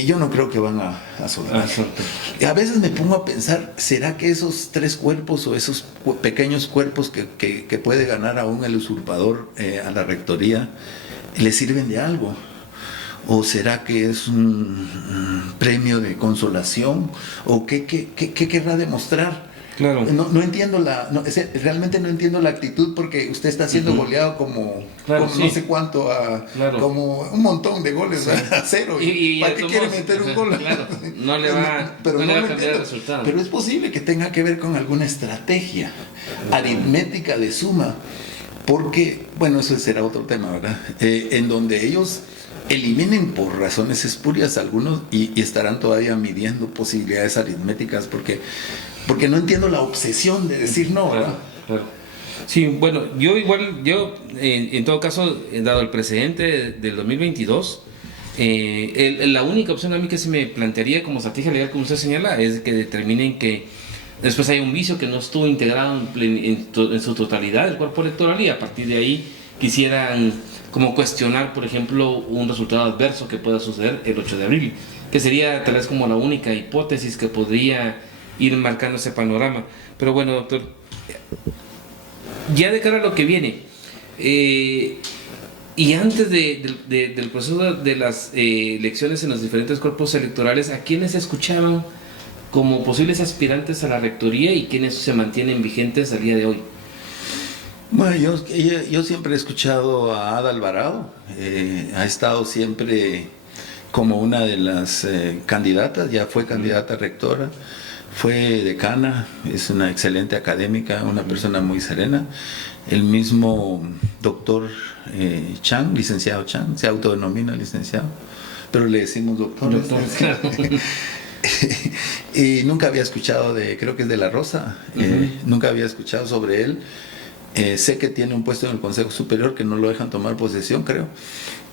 yo no creo que van a soltar. A veces me pongo a pensar, ¿será que esos tres cuerpos o esos pequeños cuerpos que puede ganar aún el usurpador a la rectoría le sirven de algo? ¿O será que es un premio de consolación? ¿O qué querrá demostrar? Claro. No entiendo realmente no entiendo la actitud, porque usted está siendo goleado como sí, no sé cuánto, como un montón de goles, sí, a 0. ¿Y para qué quiere meter un gol? Claro, no le va a cambiar el resultado. Pero es posible que tenga que ver con alguna estrategia aritmética de suma, porque, bueno, eso será otro tema, ¿verdad? En donde ellos eliminen por razones espurias algunos y estarán todavía midiendo posibilidades aritméticas, porque no entiendo la obsesión de decir no, ¿verdad? Claro. Sí, bueno, yo en todo caso, dado el precedente del 2022, la única opción a mí que se me plantearía como estrategia legal, como usted señala, es que determinen que después hay un vicio que no estuvo integrado en su totalidad el cuerpo electoral, y a partir de ahí quisieran como cuestionar, por ejemplo, un resultado adverso que pueda suceder el 8 de abril, que sería tal vez como la única hipótesis que podría ir marcando ese panorama. Pero bueno, doctor, ya de cara a lo que viene, y antes del proceso de las elecciones en los diferentes cuerpos electorales, ¿a quiénes escuchaban como posibles aspirantes a la rectoría y quiénes se mantienen vigentes al día de hoy? Bueno, yo siempre he escuchado a Ada Alvarado, ha estado siempre como una de las candidatas, ya fue candidata a rectora, fue decana, es una excelente académica, una persona muy serena. El mismo doctor Chang, licenciado Chang, se autodenomina licenciado, pero le decimos doctor. Y nunca había escuchado creo que es de La Rosa, nunca había escuchado sobre él. Sé que tiene un puesto en el Consejo Superior que no lo dejan tomar posesión, creo.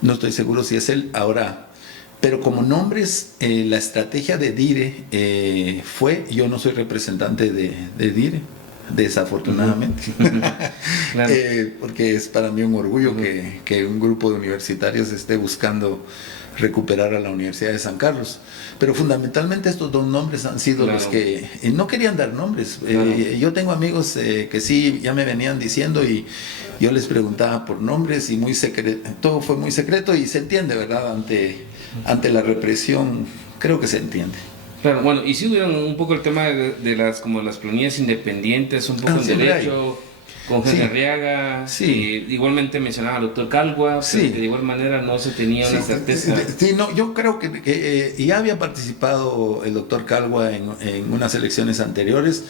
No estoy seguro si es él ahora. Pero como nombres, la estrategia de DIRE yo no soy representante de DIRE, desafortunadamente. Claro. Porque es para mí un orgullo que un grupo de universitarios esté buscando recuperar a la Universidad de San Carlos. Pero fundamentalmente estos dos nombres han sido los que no querían dar nombres. Yo tengo amigos que sí, ya me venían diciendo, y yo les preguntaba por nombres, y todo fue muy secreto, y se entiende, ¿verdad? Ante la represión, creo que se entiende. Claro, bueno, y si hubieron un poco el tema de las planillas independientes, un poco en derecho, con Henry Arriaga, igualmente mencionaba al doctor Calgua, que de igual manera no se tenía una certeza. Yo creo que ya había participado el doctor Calgua en unas elecciones anteriores,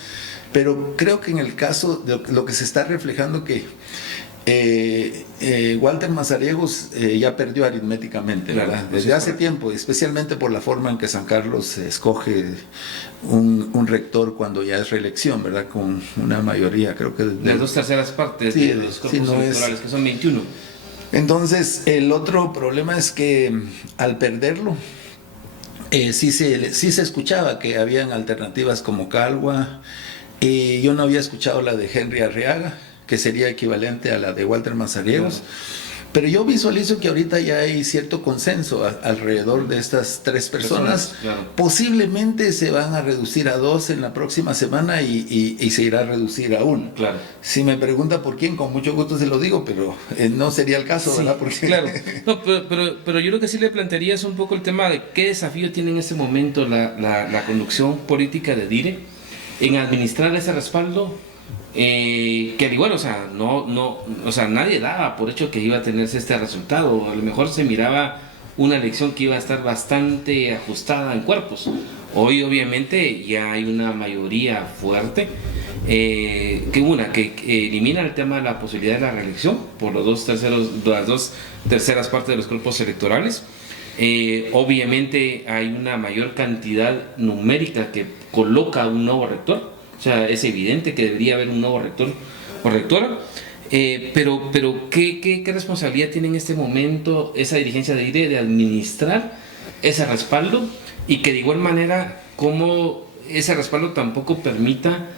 pero creo que en el caso de lo que se está reflejando que Walter Mazariegos ya perdió aritméticamente, ¿verdad? Desde hace tiempo, especialmente por la forma en que San Carlos escoge un rector cuando ya es reelección, ¿verdad? Con una mayoría, creo que de 2/3 partes de los cuerpos electorales, que son 21. Entonces, el otro problema es que al perderlo, sí se escuchaba que habían alternativas como Calgua, y yo no había escuchado la de Henry Arriaga, que sería equivalente a la de Walter Mazariegos. Pero yo visualizo que ahorita ya hay cierto consenso alrededor de estas 3 personas. Posiblemente se van a reducir a 2 en la próxima semana y se irá a reducir a 1. Claro. Si me pregunta por quién, con mucho gusto se lo digo, pero no sería el caso, ¿verdad? Porque... Claro. No, pero yo lo que sí le plantearía es un poco el tema de qué desafío tiene en este momento la conducción política de DIRE en administrar ese respaldo. Que al igual, nadie daba por hecho que iba a tenerse este resultado. A lo mejor se miraba una elección que iba a estar bastante ajustada en cuerpos. Hoy obviamente ya hay una mayoría fuerte que elimina el tema de la posibilidad de la reelección por las 2 terceras partes de los cuerpos electorales. Obviamente hay una mayor cantidad numérica que coloca a un nuevo rector. O sea, es evidente que debería haber un nuevo rector o rectora, pero ¿qué responsabilidad tiene en este momento esa dirigencia de IDE de administrar ese respaldo y que de igual manera como ese respaldo tampoco permita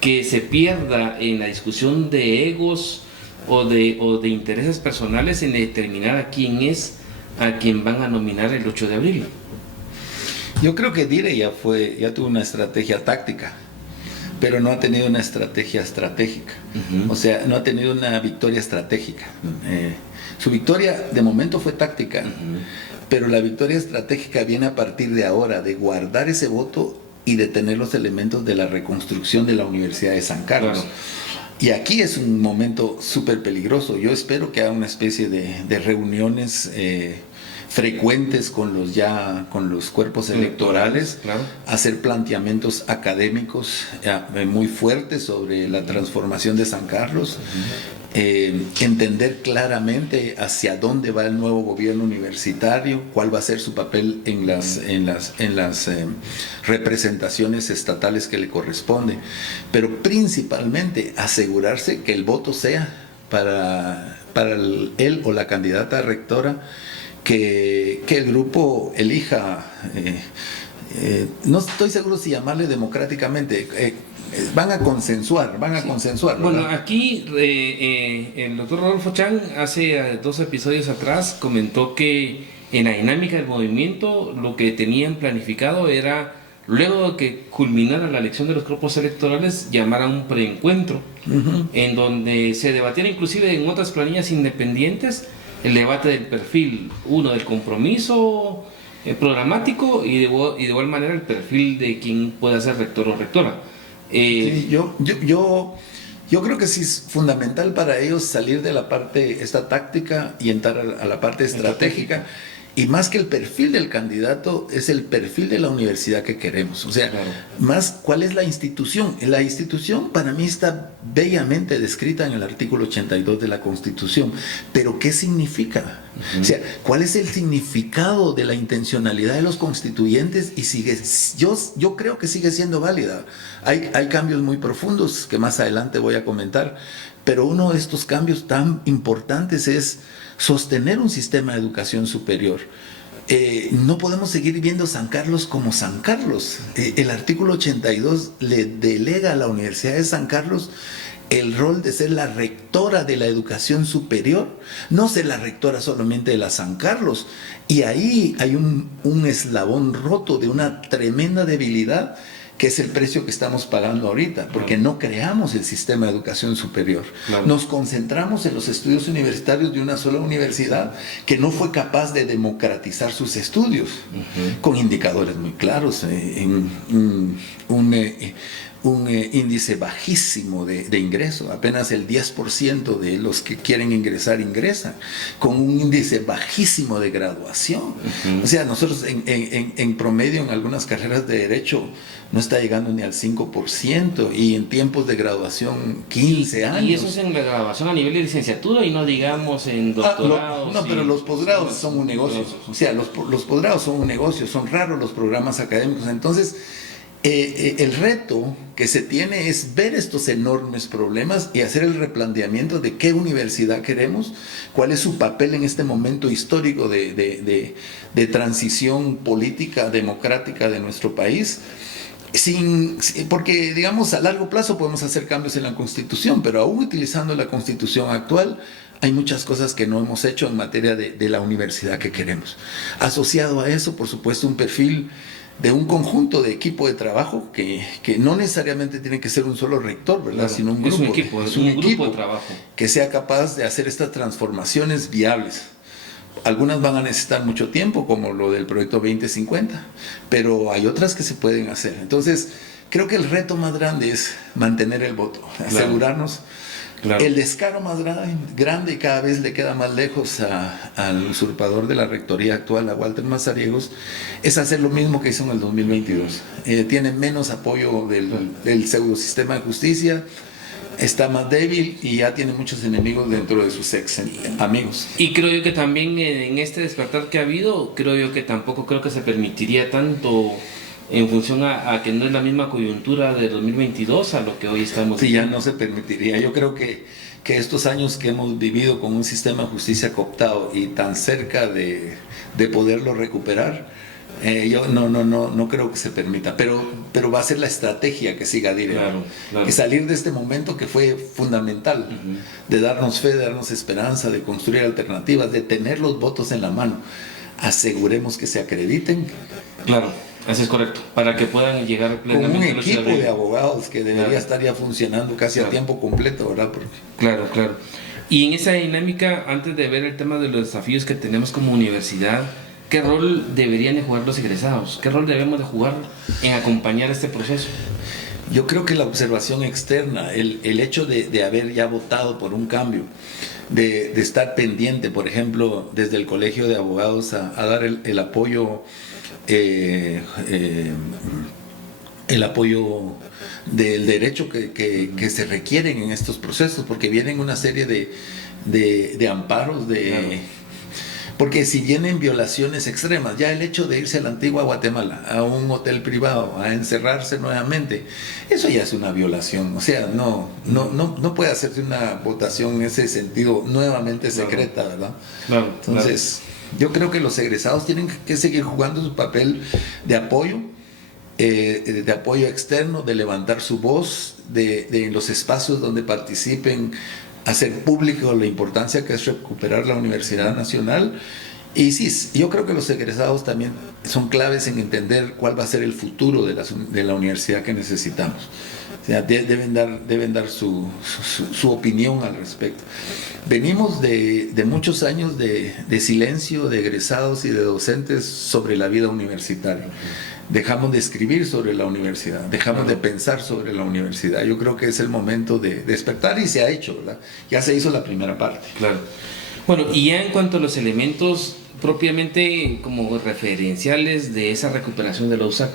que se pierda en la discusión de egos o de intereses personales en determinar a quién van a nominar el 8 de abril? Yo creo que DIRE ya tuvo una estrategia táctica, pero no ha tenido una estrategia estratégica. O sea, no ha tenido una victoria estratégica. Su victoria de momento fue táctica, pero la victoria estratégica viene a partir de ahora, de guardar ese voto y de tener los elementos de la reconstrucción de la Universidad de San Carlos. Claro. Y aquí es un momento súper peligroso. Yo espero que haga una especie de reuniones frecuentes con los cuerpos electorales, claro. Hacer planteamientos académicos muy fuertes sobre la transformación de San Carlos, entender claramente hacia dónde va el nuevo gobierno universitario, cuál va a ser su papel en las representaciones estatales que le corresponde, pero principalmente asegurarse que el voto sea para él o la candidata rectora que el grupo elija. No estoy seguro si llamarle democráticamente. Van a consensuar. Bueno, aquí el doctor Rodolfo Chang hace 2 episodios atrás comentó que en la dinámica del movimiento lo que tenían planificado era, luego de que culminara la elección de los grupos electorales, llamar a un preencuentro, en donde se debatiera inclusive en otras planillas independientes el debate del perfil, del compromiso programático y de igual manera el perfil de quien pueda ser rector o rectora. Sí, yo creo que sí es fundamental para ellos salir de la parte táctica y entrar a la parte estratégica. Y más que el perfil del candidato, es el perfil de la universidad que queremos. O sea, claro. Más cuál es la institución. La institución para mí está bellamente descrita en el artículo 82 de la Constitución. Pero ¿qué significa? O sea, ¿cuál es el significado de la intencionalidad de los constituyentes? Y yo creo que sigue siendo válida. Hay cambios muy profundos que más adelante voy a comentar. Pero uno de estos cambios tan importantes es sostener un sistema de educación superior. No podemos seguir viendo San Carlos como San Carlos. El artículo 82 le delega a la Universidad de San Carlos el rol de ser la rectora de la educación superior, no ser la rectora solamente de la San Carlos. Y ahí hay un eslabón roto de una tremenda debilidad, que es el precio que estamos pagando ahorita, porque no creamos el sistema de educación superior. Claro. Nos concentramos en los estudios universitarios de una sola universidad que no fue capaz de democratizar sus estudios, con indicadores muy claros, un índice bajísimo de ingreso, apenas el 10% de los que quieren ingresar ingresan, con un índice bajísimo de graduación. O sea, nosotros en promedio en algunas carreras de derecho no está llegando ni al 5%, y en tiempos de graduación 15 años. Y eso es en la graduación a nivel de licenciatura y no digamos en doctorados. Pero los posgrados son un negocio. O sea, los posgrados son un negocio, son raros los programas académicos. Entonces, el reto que se tiene es ver estos enormes problemas y hacer el replanteamiento de qué universidad queremos, cuál es su papel en este momento histórico de transición política democrática de nuestro país, Porque, digamos, a largo plazo podemos hacer cambios en la Constitución, pero aún utilizando la Constitución actual, hay muchas cosas que no hemos hecho en materia de la universidad que queremos. Asociado a eso, por supuesto, un perfil de un conjunto de equipo de trabajo que no necesariamente tiene que ser un solo rector, ¿verdad? Claro, Sino un grupo. Es un grupo de trabajo que sea capaz de hacer estas transformaciones viables. Algunas van a necesitar mucho tiempo, como lo del proyecto 2050, pero hay otras que se pueden hacer. Entonces, creo que el reto más grande es mantener el voto, asegurarnos. Claro. El descaro más grande y cada vez le queda más lejos al usurpador de la rectoría actual, a Walter Mazariegos, es hacer lo mismo que hizo en el 2022. Tiene menos apoyo del pseudosistema de justicia, está más débil y ya tiene muchos enemigos dentro de sus amigos. Y creo yo que también en este despertar que ha habido, creo que se permitiría tanto en función a que no es la misma coyuntura de 2022 a lo que hoy estamos. Sí, ya no se permitiría. Yo creo que estos años que hemos vivido con un sistema de justicia cooptado y tan cerca de poderlo recuperar, yo no creo que se permita, pero va a ser la estrategia que siga Direct. Claro. Que salir de este momento que fue fundamental, de darnos fe, de darnos esperanza, de construir alternativas, de tener los votos en la mano. Aseguremos que se acrediten. Claro. Eso es correcto, para que puedan llegar plenamente. Con un equipo de abogados que debería estar ya funcionando casi a tiempo completo, ¿verdad? Porque... Claro. Y en esa dinámica, antes de ver el tema de los desafíos que tenemos como universidad, ¿qué rol deberían de jugar los egresados? ¿Qué rol debemos de jugar en acompañar este proceso? Yo creo que la observación externa, el hecho de haber ya votado por un cambio, de estar pendiente, por ejemplo, desde el Colegio de Abogados a dar el apoyo... el apoyo del derecho que se requieren en estos procesos, porque vienen una serie de amparos, porque si vienen violaciones extremas, ya el hecho de irse a la antigua Guatemala, a un hotel privado, a encerrarse nuevamente, eso ya es una violación. O sea, no puede hacerse una votación en ese sentido nuevamente secreta, ¿verdad? Entonces... Yo creo que los egresados tienen que seguir jugando su papel de apoyo externo, de levantar su voz, de los espacios donde participen, hacer público la importancia que es recuperar la Universidad Nacional. Y sí, yo creo que los egresados también son claves en entender cuál va a ser el futuro de la universidad que necesitamos. O sea, deben dar su opinión al respecto. Venimos de muchos años de silencio de egresados y de docentes sobre la vida universitaria. Dejamos de escribir sobre la universidad, dejamos de pensar sobre la universidad. Yo creo que es el momento de despertar y se ha hecho, ¿verdad? Ya se hizo la primera parte. Claro. Bueno, y ya en cuanto a los elementos propiamente como referenciales de esa recuperación de la USAC,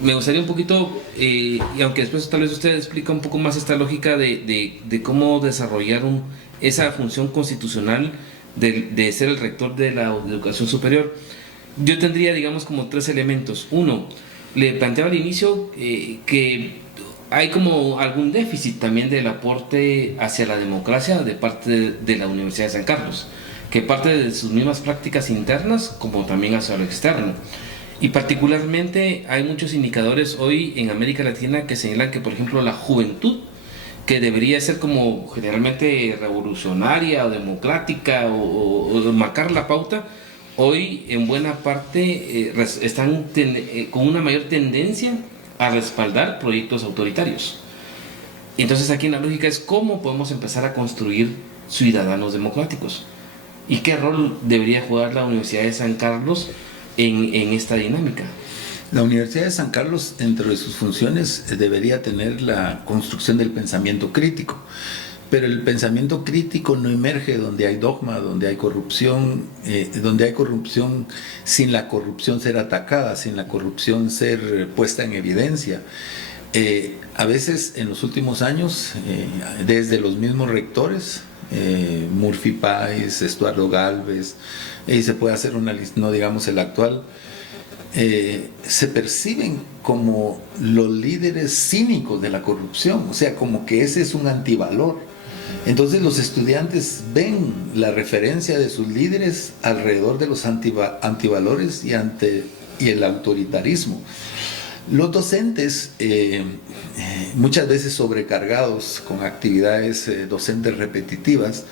me gustaría un poquito, y aunque después tal vez usted explica un poco más esta lógica de cómo desarrollar esa función constitucional de ser el rector de la educación superior, yo tendría, digamos, como tres elementos. Uno, le planteaba al inicio que hay como algún déficit también del aporte hacia la democracia de parte de la Universidad de San Carlos, que parte de sus mismas prácticas internas como también hacia lo externo. Y particularmente hay muchos indicadores hoy en América Latina que señalan que, por ejemplo, la juventud, que debería ser como generalmente revolucionaria o democrática o marcar la pauta, hoy en buena parte están con una mayor tendencia a respaldar proyectos autoritarios. Entonces aquí la lógica es cómo podemos empezar a construir ciudadanos democráticos y qué rol debería jugar la Universidad de San Carlos en esta dinámica. La Universidad de San Carlos, dentro de sus funciones, debería tener la construcción del pensamiento crítico, pero el pensamiento crítico no emerge donde hay dogma, donde hay corrupción sin la corrupción ser atacada, sin la corrupción ser puesta en evidencia. A veces en los últimos años, desde los mismos rectores, Murphy Páez, Estuardo Galvez, y se puede hacer una lista, no digamos el actual, se perciben como los líderes cínicos de la corrupción, o sea, como que ese es un antivalor. Entonces los estudiantes ven la referencia de sus líderes alrededor de los antivalores y el autoritarismo. Los docentes, muchas veces sobrecargados con actividades docentes repetitivas,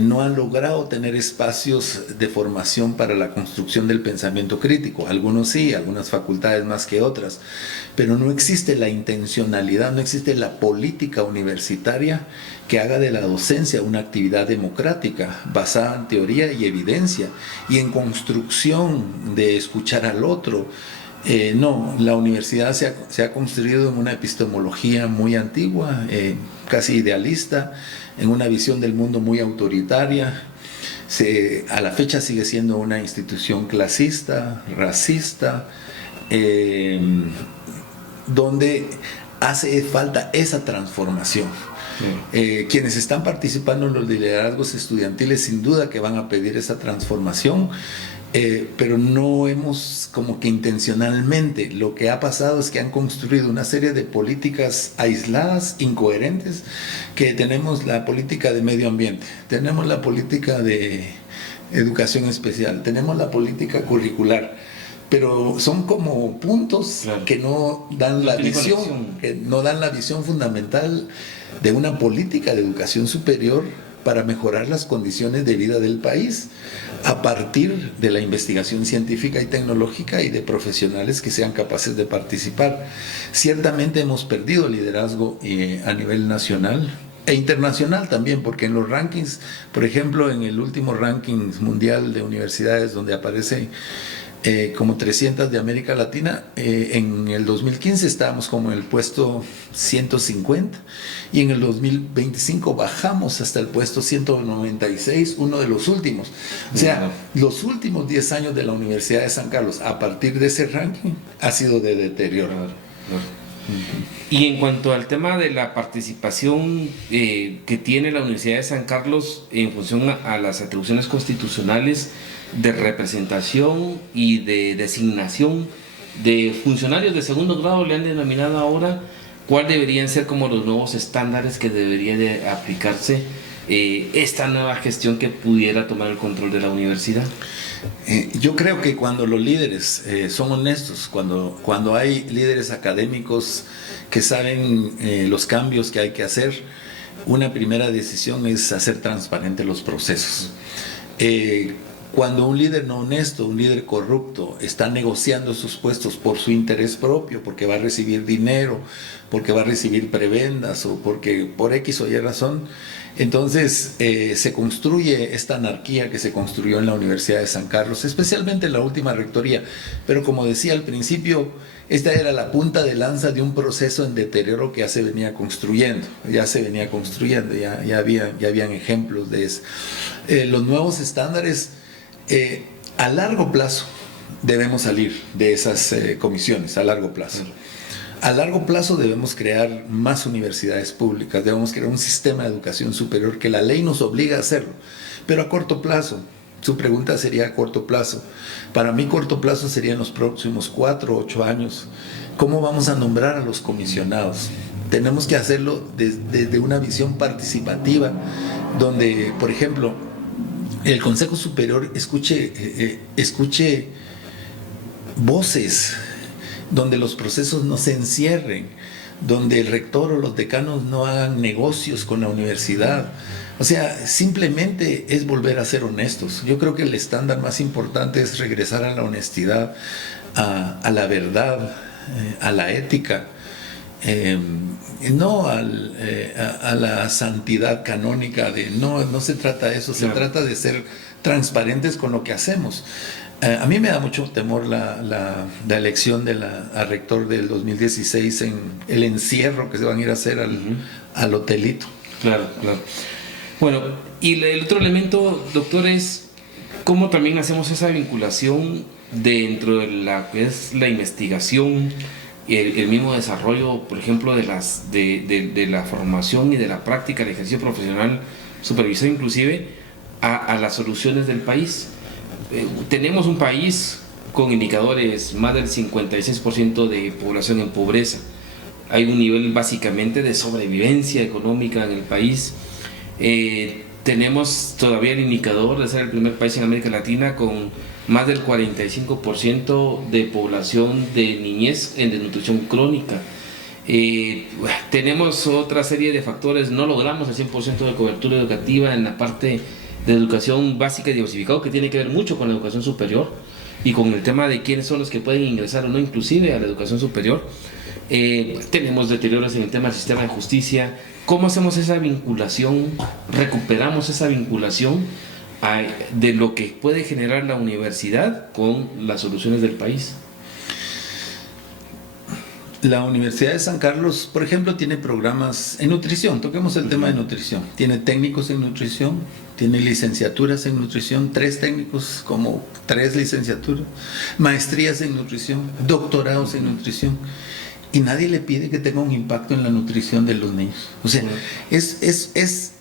no han logrado tener espacios de formación para la construcción del pensamiento crítico. Algunos sí, algunas facultades más que otras, pero no existe la intencionalidad, no existe la política universitaria que haga de la docencia una actividad democrática, basada en teoría y evidencia, y en construcción de escuchar al otro. No, la universidad se ha construido en una epistemología muy antigua, casi idealista, en una visión del mundo muy autoritaria. A la fecha sigue siendo una institución clasista, racista, donde hace falta esa transformación. Quienes están participando en los liderazgos estudiantiles sin duda que van a pedir esa transformación, pero no hemos como que intencionalmente. Lo que ha pasado es que han construido una serie de políticas aisladas, incoherentes, que tenemos la política de medio ambiente, tenemos la política de educación especial, tenemos la política curricular, pero son como puntos, claro, que no dan la visión, que no dan la visión fundamental de una política de educación superior para mejorar las condiciones de vida del país a partir de la investigación científica y tecnológica y de profesionales que sean capaces de participar. Ciertamente hemos perdido liderazgo a nivel nacional e internacional también, porque en los rankings, por ejemplo, en el último ranking mundial de universidades donde aparece como 300 de América Latina, en el 2015 estábamos como en el puesto 150 y en el 2025 bajamos hasta el puesto 196, uno de los últimos. O sea, los últimos 10 años de la Universidad de San Carlos, a partir de ese ranking, ha sido de deterioro. Y en cuanto al tema de la participación que tiene la Universidad de San Carlos en función a las atribuciones constitucionales de representación y de designación de funcionarios de segundo grado, le han denominado ahora, ¿cuál deberían ser como los nuevos estándares que debería de aplicarse esta nueva gestión que pudiera tomar el control de la universidad? Yo creo que cuando los líderes son honestos, cuando hay líderes académicos que saben los cambios que hay que hacer, una primera decisión es hacer transparentes los procesos. Cuando un líder no honesto, un líder corrupto, está negociando sus puestos por su interés propio, porque va a recibir dinero, porque va a recibir prebendas o porque por X o Y razón, entonces se construye esta anarquía que se construyó en la Universidad de San Carlos, especialmente en la última rectoría. Pero como decía al principio, esta era la punta de lanza de un proceso en deterioro que ya se venía construyendo, ya habían ejemplos de eso. Los nuevos estándares, a largo plazo debemos salir de esas comisiones, a largo plazo. A largo plazo debemos crear más universidades públicas, debemos crear un sistema de educación superior que la ley nos obliga a hacerlo. Pero a corto plazo, su pregunta sería a corto plazo. Para mí corto plazo sería en los próximos 4 o 8 años. ¿Cómo vamos a nombrar a los comisionados? Tenemos que hacerlo desde una visión participativa, donde, por ejemplo, el Consejo Superior escuche voces, donde los procesos no se encierren, donde el rector o los decanos no hagan negocios con la universidad. O sea, simplemente es volver a ser honestos. Yo creo que el estándar más importante es regresar a la honestidad, a la verdad, a la ética, no a la santidad canónica. No se trata de eso, se trata de ser transparentes con lo que hacemos. A mí me da mucho temor la elección a rector del 2016, en el encierro que se van a ir a hacer al hotelito. Claro. Bueno, y el otro elemento, doctor, es cómo también hacemos esa vinculación dentro de la que es la investigación, el mismo desarrollo, por ejemplo, de la formación y de la práctica, el ejercicio profesional, supervisado inclusive, a las soluciones del país. Tenemos un país con indicadores, más del 56% de población en pobreza. Hay un nivel básicamente de sobrevivencia económica en el país. Tenemos todavía el indicador de ser el primer país en América Latina con más del 45% de población de niñez en desnutrición crónica. Tenemos otra serie de factores, no logramos el 100% de cobertura educativa en la parte de educación básica y diversificado, que tiene que ver mucho con la educación superior y con el tema de quiénes son los que pueden ingresar o no inclusive a la educación superior. Tenemos deterioros en el tema del sistema de justicia. ¿Cómo hacemos esa vinculación? ¿Recuperamos esa vinculación de lo que puede generar la universidad con las soluciones del país? La Universidad de San Carlos, por ejemplo, tiene programas en nutrición. Toquemos el tema de nutrición. Tiene técnicos en nutrición, tiene licenciaturas en nutrición, 3 técnicos, como 3 licenciaturas, maestrías en nutrición, doctorados en nutrición. Y nadie le pide que tenga un impacto en la nutrición de los niños. O sea, es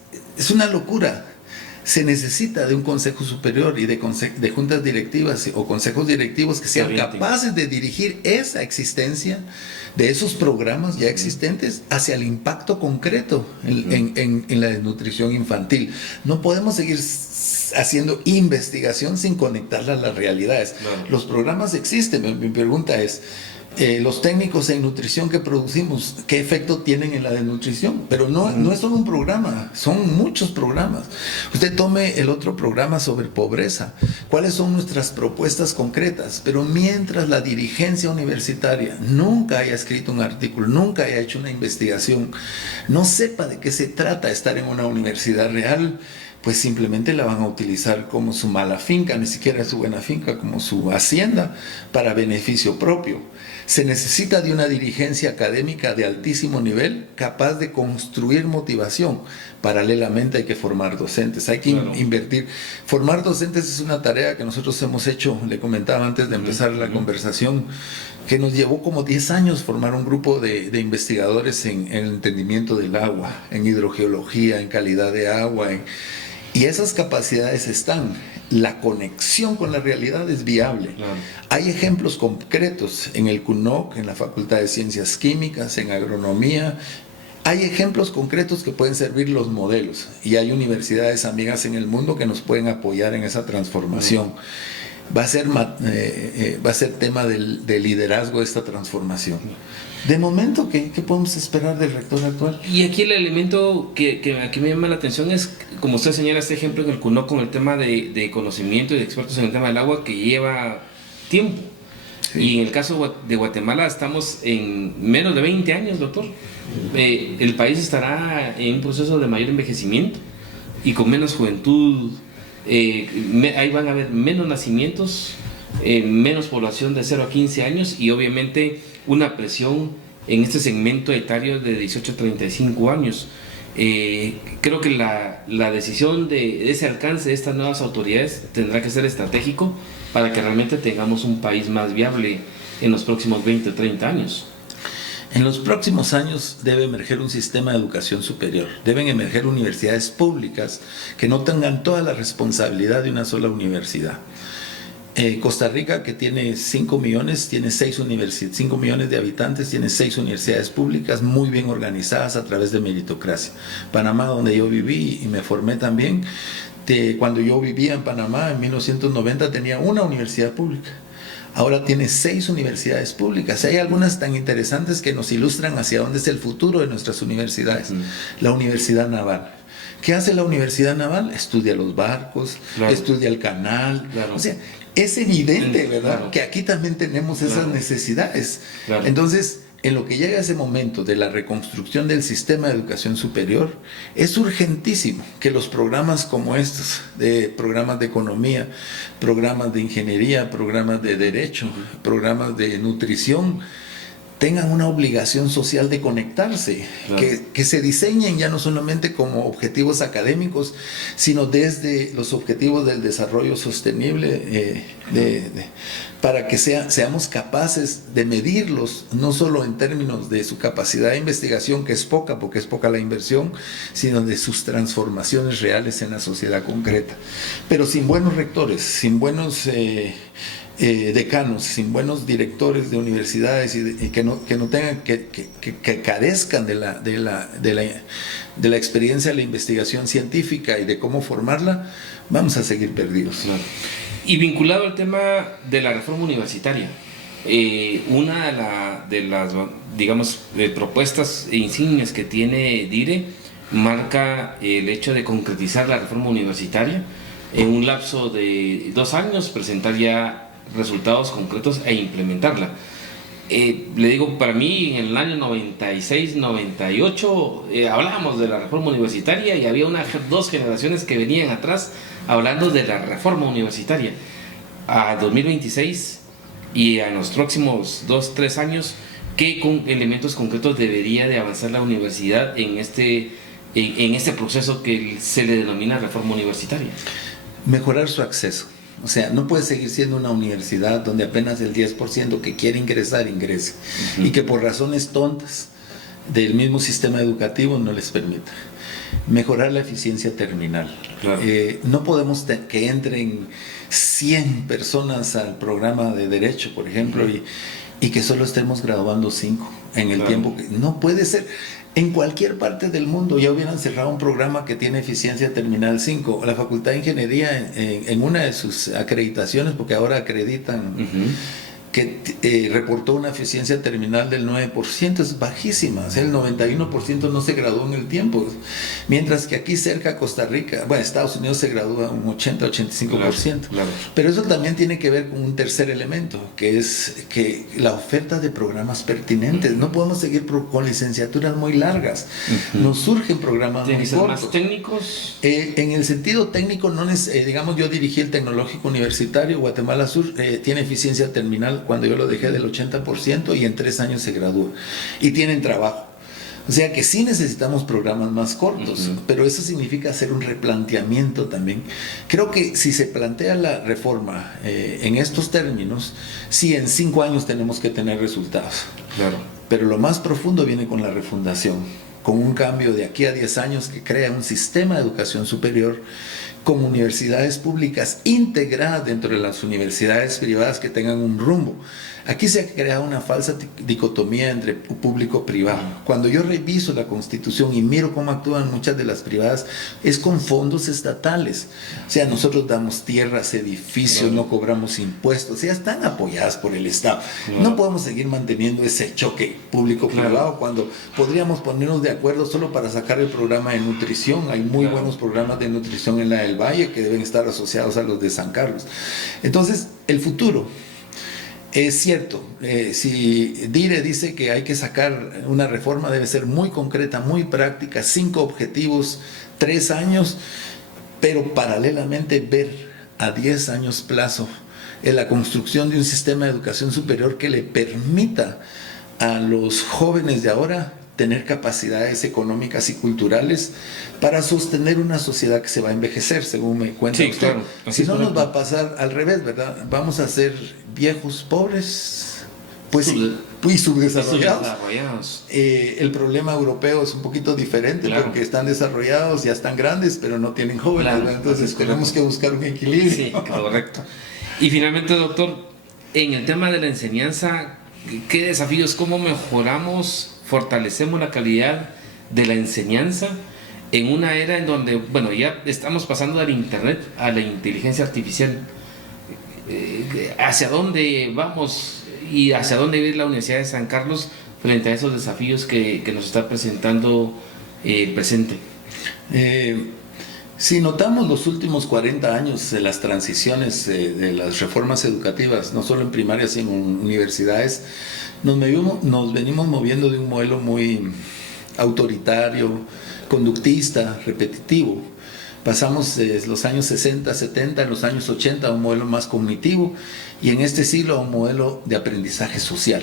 una locura. Se necesita de un consejo superior y de juntas directivas o consejos directivos que sean capaces de dirigir esa existencia de esos programas ya existentes hacia el impacto concreto en la desnutrición infantil. No podemos seguir haciendo investigación sin conectarla a las realidades. Claro. Los programas existen. Mi pregunta es, los técnicos en nutrición que producimos, ¿qué efecto tienen en la desnutrición? Pero no es solo un programa, son muchos programas. Usted tome el otro programa sobre pobreza. ¿Cuáles son nuestras propuestas concretas? Pero mientras la dirigencia universitaria nunca haya escrito un artículo, nunca haya hecho una investigación, no sepa de qué se trata estar en una universidad real, pues simplemente la van a utilizar como su mala finca, ni siquiera su buena finca, como su hacienda, para beneficio propio. Se necesita de una dirigencia académica de altísimo nivel, capaz de construir motivación. Paralelamente hay que formar docentes, hay que invertir. Formar docentes es una tarea que nosotros hemos hecho, le comentaba antes de empezar la conversación, que nos llevó como 10 años formar un grupo de investigadores en el entendimiento del agua, en hidrogeología, en calidad de agua, y esas capacidades están. La conexión con la realidad es viable. Claro. Hay ejemplos concretos en el CUNOC, en la Facultad de Ciencias Químicas, en Agronomía. Hay ejemplos concretos que pueden servir los modelos y hay universidades amigas en el mundo que nos pueden apoyar en esa transformación. Va a ser tema de liderazgo de esta transformación. De momento, ¿qué podemos esperar del rector actual? Y aquí el elemento que aquí me llama la atención es, como usted señala este ejemplo en el CUNOC con el tema de conocimiento y de expertos en el tema del agua que lleva tiempo. Sí. Y en el caso de Guatemala estamos en menos de 20 años, doctor. El país estará en un proceso de mayor envejecimiento y con menos juventud. Ahí van a haber menos nacimientos, menos población de 0 a 15 años y obviamente una presión en este segmento etario de 18 a 35 años. Creo que la decisión de ese alcance de estas nuevas autoridades tendrá que ser estratégico para que realmente tengamos un país más viable en los próximos 20 o 30 años. En los próximos años debe emerger un sistema de educación superior. Deben emerger universidades públicas que no tengan toda la responsabilidad de una sola universidad. Costa Rica, que tiene 5 millones, tiene 6 universidades, 5 millones de habitantes, tiene 6 universidades públicas muy bien organizadas a través de meritocracia. Panamá, donde yo viví y me formé también, cuando yo vivía en Panamá en 1990 tenía una universidad pública. Ahora tiene 6 universidades públicas. Hay algunas tan interesantes que nos ilustran hacia dónde es el futuro de nuestras universidades. La Universidad Naval. ¿Qué hace la Universidad Naval? Estudia los barcos, estudia el canal. O sea, es evidente, ¿verdad? Que aquí también tenemos esas necesidades. Entonces, en lo que llega ese momento de la reconstrucción del sistema de educación superior, es urgentísimo que los programas como estos, de programas de economía, programas de ingeniería, programas de derecho, programas de nutrición, tengan una obligación social de conectarse, que se diseñen ya no solamente como objetivos académicos, sino desde los objetivos del desarrollo sostenible, para que seamos capaces de medirlos, no solo en términos de su capacidad de investigación, que es poca, porque es poca la inversión, sino de sus transformaciones reales en la sociedad concreta. Pero sin buenos rectores, sin buenos decanos, sin buenos directores de universidades y que no tengan, que carezcan de la experiencia de la investigación científica y de cómo formarla, vamos a seguir perdidos. Claro. Y vinculado al tema de la reforma universitaria, una de las, digamos, propuestas e insignias que tiene DIRE marca el hecho de concretizar la reforma universitaria en un lapso de 2 años, presentar ya resultados concretos e implementarla. Le digo, para mí en el año 96-98 hablábamos de la reforma universitaria y había 2 generaciones que venían atrás hablando de la reforma universitaria. A 2026 y a los próximos 2-3 años, ¿qué elementos concretos debería de avanzar la universidad en este proceso que se le denomina reforma universitaria? Mejorar su acceso. O sea, no puede seguir siendo una universidad donde apenas el 10% que quiere ingresar, ingrese. Y que por razones tontas del mismo sistema educativo no les permita. Mejorar la eficiencia terminal. Claro. No podemos que entren 100 personas al programa de Derecho, por ejemplo, y que solo estemos graduando 5 en el tiempo que... No puede ser. En cualquier parte del mundo ya hubieran cerrado un programa que tiene eficiencia terminal 5. La Facultad de Ingeniería en una de sus acreditaciones, porque ahora acreditan, que reportó una eficiencia terminal del 9%, es bajísima. O sea, el 91% no se graduó en el tiempo. Mientras que aquí cerca, Costa Rica, bueno, Estados Unidos se gradúa un 80-85%. Claro. Pero eso también tiene que ver con un tercer elemento, que es que la oferta de programas pertinentes. No podemos seguir con licenciaturas muy largas. Nos surgen programas muy cortos. ¿Más técnicos? En el sentido técnico, digamos, yo dirigí el Tecnológico Universitario Guatemala Sur, tiene eficiencia terminal cuando yo lo dejé del 80% y en 3 años se gradúa. Y tienen trabajo. O sea que sí necesitamos programas más cortos, pero eso significa hacer un replanteamiento también. Creo que si se plantea la reforma en estos términos, sí, en 5 años tenemos que tener resultados. Claro. Pero lo más profundo viene con la refundación, con un cambio de aquí a 10 años que crea un sistema de educación superior con universidades públicas integradas dentro de las universidades privadas que tengan un rumbo. Aquí se ha creado una falsa dicotomía entre público-privado. Cuando yo reviso la Constitución y miro cómo actúan muchas de las privadas, es con fondos estatales. O sea, nosotros damos tierras, edificios, no cobramos impuestos, ya están apoyadas por el Estado. No podemos seguir manteniendo ese choque público-privado cuando podríamos ponernos de acuerdo solo para sacar el programa de nutrición. Hay muy buenos programas de nutrición en la del Valle que deben estar asociados a los de San Carlos. Entonces, el futuro. Es cierto, si DIRE dice que hay que sacar una reforma, debe ser muy concreta, muy práctica, 5 objetivos, 3 años, pero paralelamente ver a 10 años plazo en la construcción de un sistema de educación superior que le permita a los jóvenes de ahora tener capacidades económicas y culturales para sostener una sociedad que se va a envejecer, según me cuenta usted. Claro. Si no, nos va a pasar al revés, ¿verdad? Vamos a ser viejos pobres, pues, y subdesarrollados. El problema europeo es un poquito diferente, porque están desarrollados, ya están grandes, pero no tienen jóvenes, entonces tenemos que buscar un equilibrio. Sí, correcto. Y finalmente, doctor, en el tema de la enseñanza, ¿qué desafíos, cómo mejoramos, fortalecemos la calidad de la enseñanza en una era en donde, bueno, ya estamos pasando del internet a la inteligencia artificial? ¿Hacia dónde vamos y hacia dónde va la Universidad de San Carlos frente a esos desafíos que nos está presentando el presente? Si notamos los últimos 40 años de las transiciones de las reformas educativas, no solo en primaria sino en universidades, nos venimos moviendo de un modelo muy autoritario, conductista, repetitivo. Pasamos de los años 60, 70, en los años 80 a un modelo más cognitivo y en este siglo a un modelo de aprendizaje social.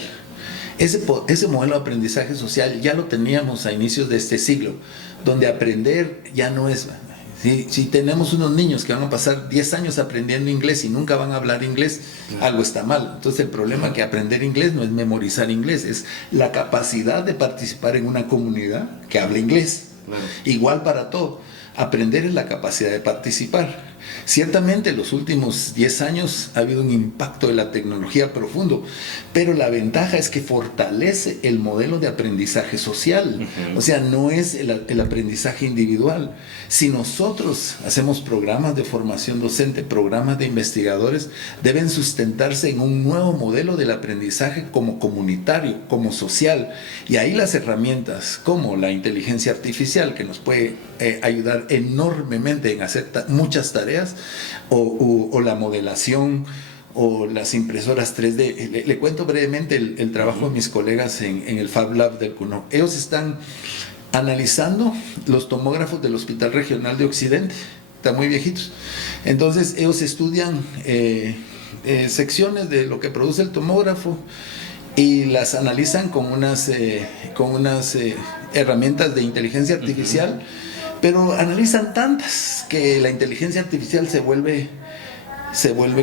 Ese modelo de aprendizaje social ya lo teníamos a inicios de este siglo, donde aprender ya no es... Si tenemos unos niños que van a pasar 10 años aprendiendo inglés y nunca van a hablar inglés, algo está mal. Entonces el problema es que aprender inglés no es memorizar inglés, es la capacidad de participar en una comunidad que habla inglés. Igual para todo. aprender es la capacidad de participar. Ciertamente en los últimos 10 años ha habido un impacto de la tecnología profundo, pero la ventaja es que fortalece el modelo de aprendizaje social. O sea, no es el aprendizaje individual. Si nosotros hacemos programas de formación docente, programas de investigadores, deben sustentarse en un nuevo modelo del aprendizaje como comunitario, como social. Y ahí las herramientas como la inteligencia artificial, que nos puede ayudar enormemente en hacer muchas tareas, o la modelación, o las impresoras 3D. Le cuento brevemente el trabajo de mis colegas en el Fab Lab del CUNO. Ellos están analizando los tomógrafos del Hospital Regional de Occidente, están muy viejitos. Entonces ellos estudian secciones de lo que produce el tomógrafo y las analizan con unas herramientas de inteligencia artificial, pero analizan tantas que la inteligencia artificial se vuelve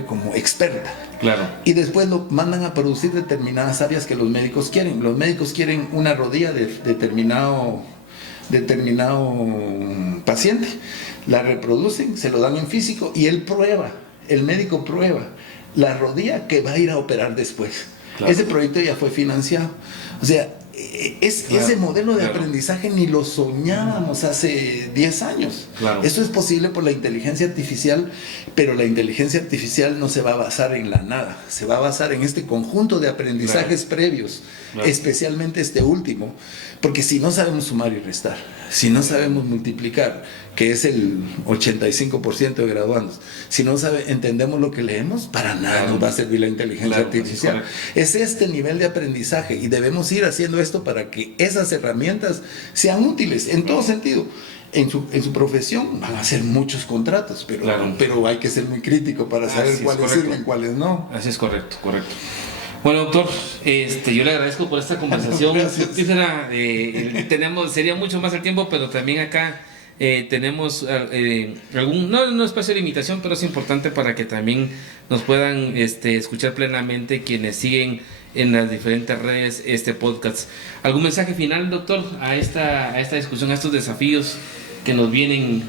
como experta. Claro. Y después lo mandan a producir determinadas áreas que los médicos quieren. Los médicos quieren una rodilla de determinado paciente, la reproducen, se lo dan en físico y el médico prueba la rodilla que va a ir a operar después. Claro. Ese proyecto ya fue financiado. O sea, ese modelo de aprendizaje ni lo soñábamos hace 10 años. Claro. Eso es posible por la inteligencia artificial, pero la inteligencia artificial no se va a basar en la nada, se va a basar en este conjunto de aprendizajes previos, especialmente este último, porque si no sabemos sumar y restar, si no sabemos multiplicar, que es el 85% de graduandos, si no entendemos lo que leemos, para nada nos va a servir la inteligencia artificial. Es este nivel de aprendizaje y debemos ir haciendo esto para que esas herramientas sean útiles en todo sentido. En su profesión van a hacer muchos contratos, pero hay que ser muy crítico para saber cuáles sirven, cuáles no. Así es, correcto. Bueno, doctor, yo le agradezco por esta conversación fructífera. Sería mucho más el tiempo, pero también acá tenemos no espacio de limitación, pero es importante para que también nos puedan escuchar plenamente quienes siguen en las diferentes redes este podcast. ¿Algún mensaje final, doctor, a esta discusión, a estos desafíos que nos vienen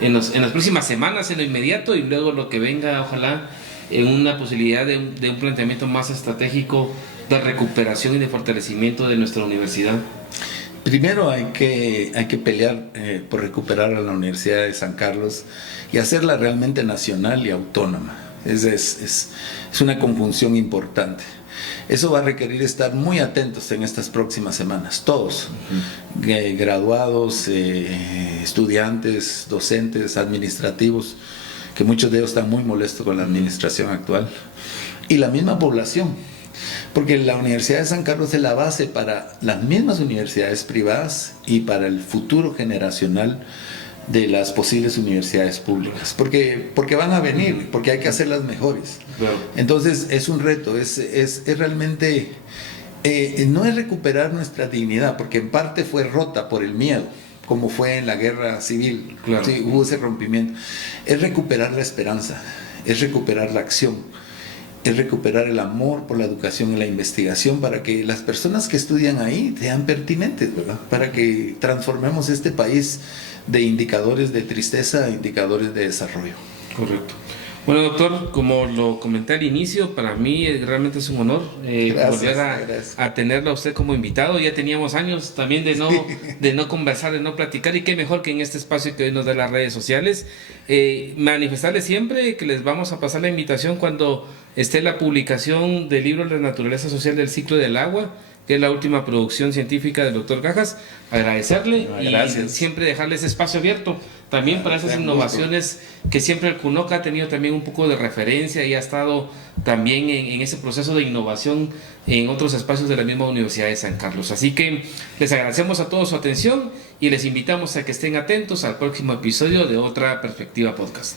en las próximas semanas, en lo inmediato, y luego lo que venga, ojalá, en una posibilidad de un planteamiento más estratégico de recuperación y de fortalecimiento de nuestra universidad? Primero hay que pelear por recuperar a la Universidad de San Carlos y hacerla realmente nacional y autónoma. Es una conjunción importante. Eso va a requerir estar muy atentos en estas próximas semanas, todos, graduados, estudiantes, docentes, administrativos, que muchos de ellos están muy molestos con la administración actual, y la misma población, porque la Universidad de San Carlos es la base para las mismas universidades privadas y para el futuro generacional de las posibles universidades públicas, porque van a venir, porque hay que hacerlas mejores. Claro. Entonces es un reto, es realmente, no es recuperar nuestra dignidad, porque en parte fue rota por el miedo, como fue en la guerra civil. Claro. Sí, hubo ese rompimiento. Es recuperar la esperanza, es recuperar la acción, es recuperar el amor por la educación y la investigación, para que las personas que estudian ahí sean pertinentes, ¿verdad? Para que transformemos este país de indicadores de tristeza a indicadores de desarrollo. Correcto. Bueno, doctor, como lo comenté al inicio, para mí realmente es un honor volver a tenerlo a usted como invitado. Ya teníamos años también de no conversar, de no platicar, y qué mejor que en este espacio que hoy nos da las redes sociales. Manifestarles siempre que les vamos a pasar la invitación cuando esté la publicación del libro La naturaleza social del ciclo del agua, que es la última producción científica del doctor Cajas. Agradecerle y siempre dejarle ese espacio abierto también para esas innovaciones que siempre el CUNOC ha tenido también un poco de referencia y ha estado también en ese proceso de innovación en otros espacios de la misma Universidad de San Carlos. Así que les agradecemos a todos su atención y les invitamos a que estén atentos al próximo episodio de Otra Perspectiva Podcast.